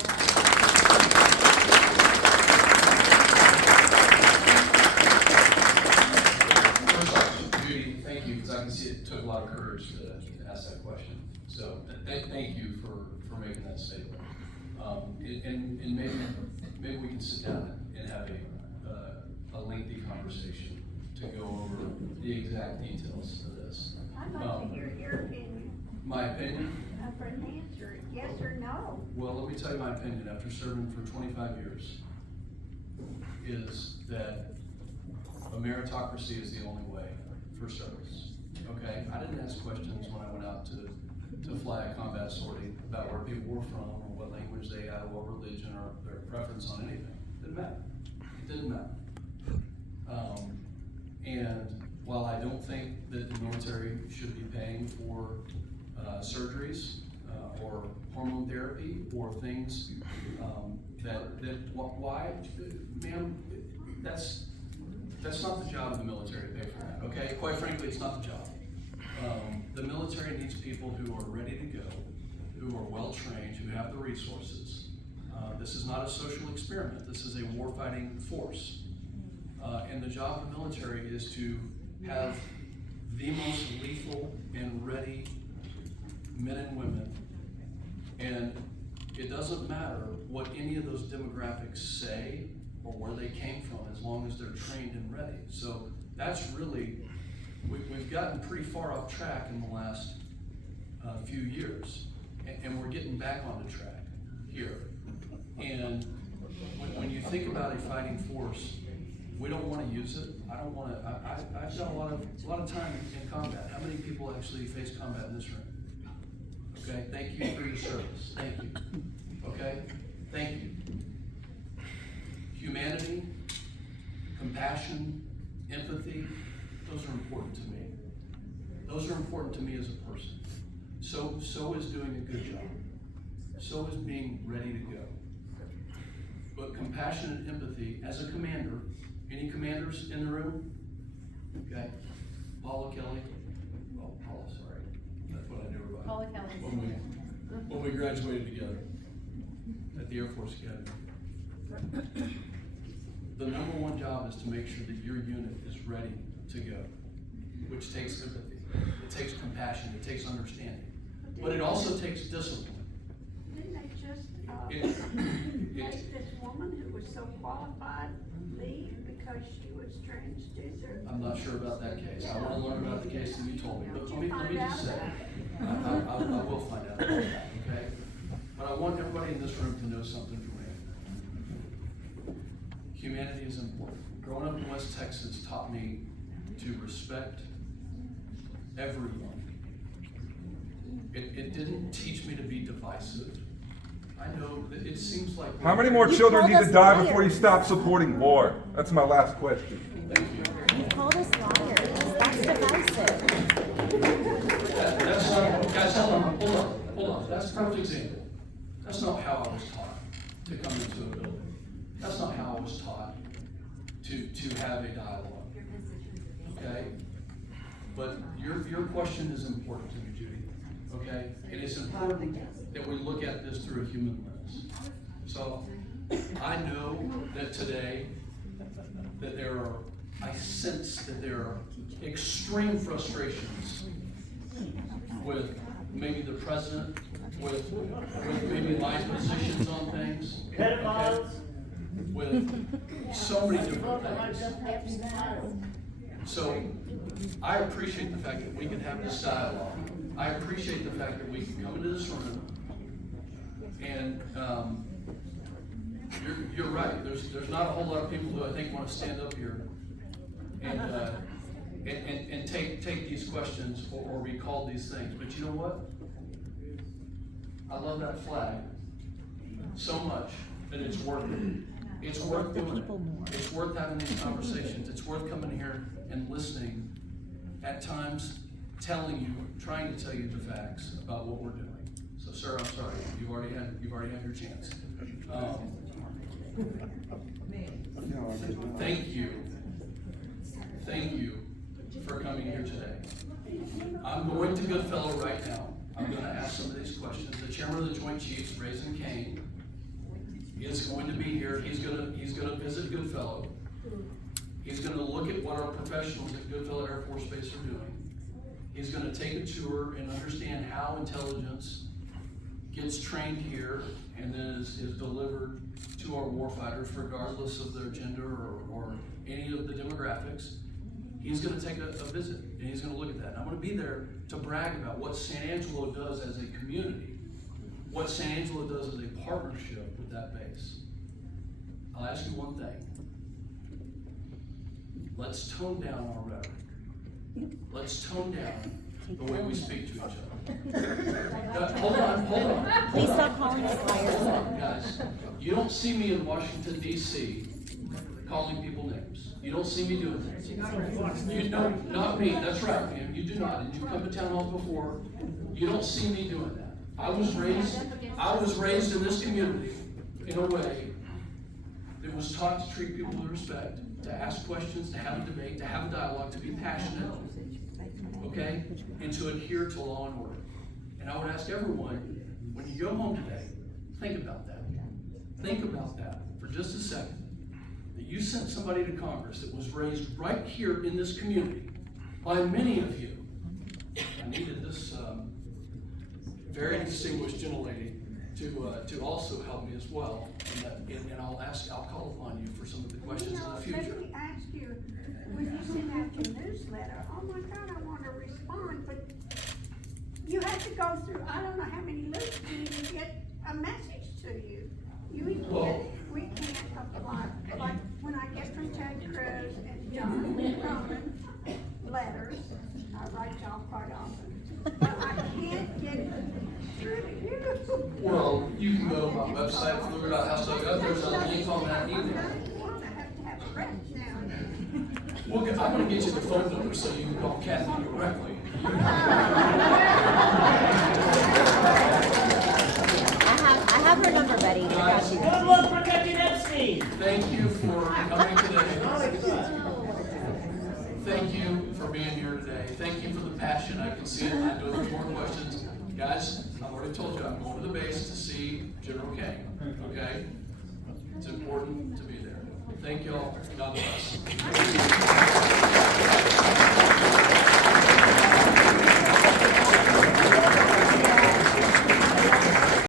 First off, Judy, thank you, because I can see it took a lot of courage to ask that question. So thank you for making that statement. And maybe we can sit down and have a lengthy conversation to go over the exact details of this. I'd like to hear your opinion. My opinion? For an answer, yes or no. Well, let me tell you my opinion after serving for 25 years, is that a meritocracy is the only way for service. Okay? I didn't ask questions when I went out to fly a combat sortie about where people were from or what language they had or what religion or their preference on anything. It didn't matter. It didn't matter. And while I don't think that the military should be paying for surgeries or hormone therapy or things why, ma'am, that's not the job of the military to pay for that, okay? Quite frankly, it's not the job. The military needs people who are ready to go, who are well-trained, who have the resources. This is not a social experiment. This is a warfighting force. And the job of the military is to have the most lethal and ready men and women. And it doesn't matter what any of those demographics say or where they came from, as long as they're trained and ready. So that's really, we've gotten pretty far off track in the last few years, and we're getting back on the track here. And when you think about a fighting force, we don't want to use it. I don't want to. I've got a lot of time in combat. How many people actually face combat in this room? Okay. Thank you for your service. Thank you. Okay. Thank you. Humanity, compassion, empathy. Those are important to me. Those are important to me as a person. So is doing a good job. So is being ready to go. but compassion and empathy as a commander. Any commanders in the room? Okay. Paula Kelly. Well, Paula, sorry. That's what I knew about. Paula Kelly. When we graduated together at the Air Force Academy. The number one job is to make sure that your unit is ready to go, which takes empathy, it takes compassion, it takes understanding, but it also takes discipline. Didn't they just, make this woman who was so qualified leave because she was transgender? I'm not sure about that case. I want to learn about the case that you told me, but let me just say, I will find out about that, okay? But I want everybody in this room to know something from me. Humanity is important. Growing up in West Texas taught me to respect everyone. It didn't teach me to be divisive. I know that it seems like... How many more children need to die before you stop supporting war? That's my last question. Thank you. You called us liars. That's divisive. That's not, guys, hold on. That's a perfect example. That's not how I was taught to come into a building. That's not how I was taught to have a dialogue. Okay? But your question is important to me, Judy. Okay? It is important that we look at this through a human lens. So I know that today that I sense that there are extreme frustrations with maybe the president, with maybe my positions on things. Okay? With so many different things. So I appreciate the fact that we can have this dialogue. I appreciate the fact that we can come into this room and you're right. There's not a whole lot of people who I think want to stand up here and take these questions or recall these things. But you know what? I love that flag so much that it's worth it. It's worth doing it. It's worth having these conversations. It's worth coming here and listening. At times, telling you, trying to tell you the facts about what we're doing. So, sir, I'm sorry. You've already had your chance. Thank you for coming here today. I'm going to Goodfellow right now. I'm going to ask some of these questions. The chairman of the Joint Chiefs, Raisin Kane, is going to be here. He's going to visit Goodfellow. He's going to look at what our professionals at Goodfellow Air Force Base are doing. He's going to take a tour and understand how intelligence gets trained here and then is delivered to our warfighters regardless of their gender or any of the demographics. He's going to take a visit and he's going to look at that. And I'm going to be there to brag about what San Angelo does as a community, what San Angelo does as a partnership with that base. I'll ask you one thing. Let's tone down our rhetoric. Let's tone down the way we speak to each other. Hold on. Please stop calling us liars. Guys, you don't see me in Washington, D.C. calling people names. You don't see me doing that. You know, not me. That's right, ma'am. You do not. And you've come to town hall before. You don't see me doing that. I was raised in this community in a way that was taught to treat people with respect, to ask questions, to have a debate, to have a dialogue, to be passionate, okay, and to adhere to law and order. And I would ask everyone, when you go home today, think about that. Think about that for just a second. That you sent somebody to Congress that was raised right here in this community by many of you. I needed this very distinguished gentlelady to also help me as well. And I'll call upon you for some of the questions in the future. Let me ask you, when you send out your newsletter, oh my God, I want to respond, but you have to go through, I don't know how many loops to even get a message to you. We can't apply, like when I get from Ted Cruz and John Roman letters, I write y'all quite often, but I can't get it through to you. Well, you can go to my website, pfluger.house.gov. There's a link on that email. Well, I'm going to get you the phone number so you can call Kathy directly. I have her number, Betty. I got you. Good luck protecting Epstein. Thank you for coming today. Thank you for being here today. Thank you for the passion. I can see it. I know there's more questions. Guys, I've already told you, I'm going to the base to see General King, okay? It's important to be there. Thank y'all. God bless.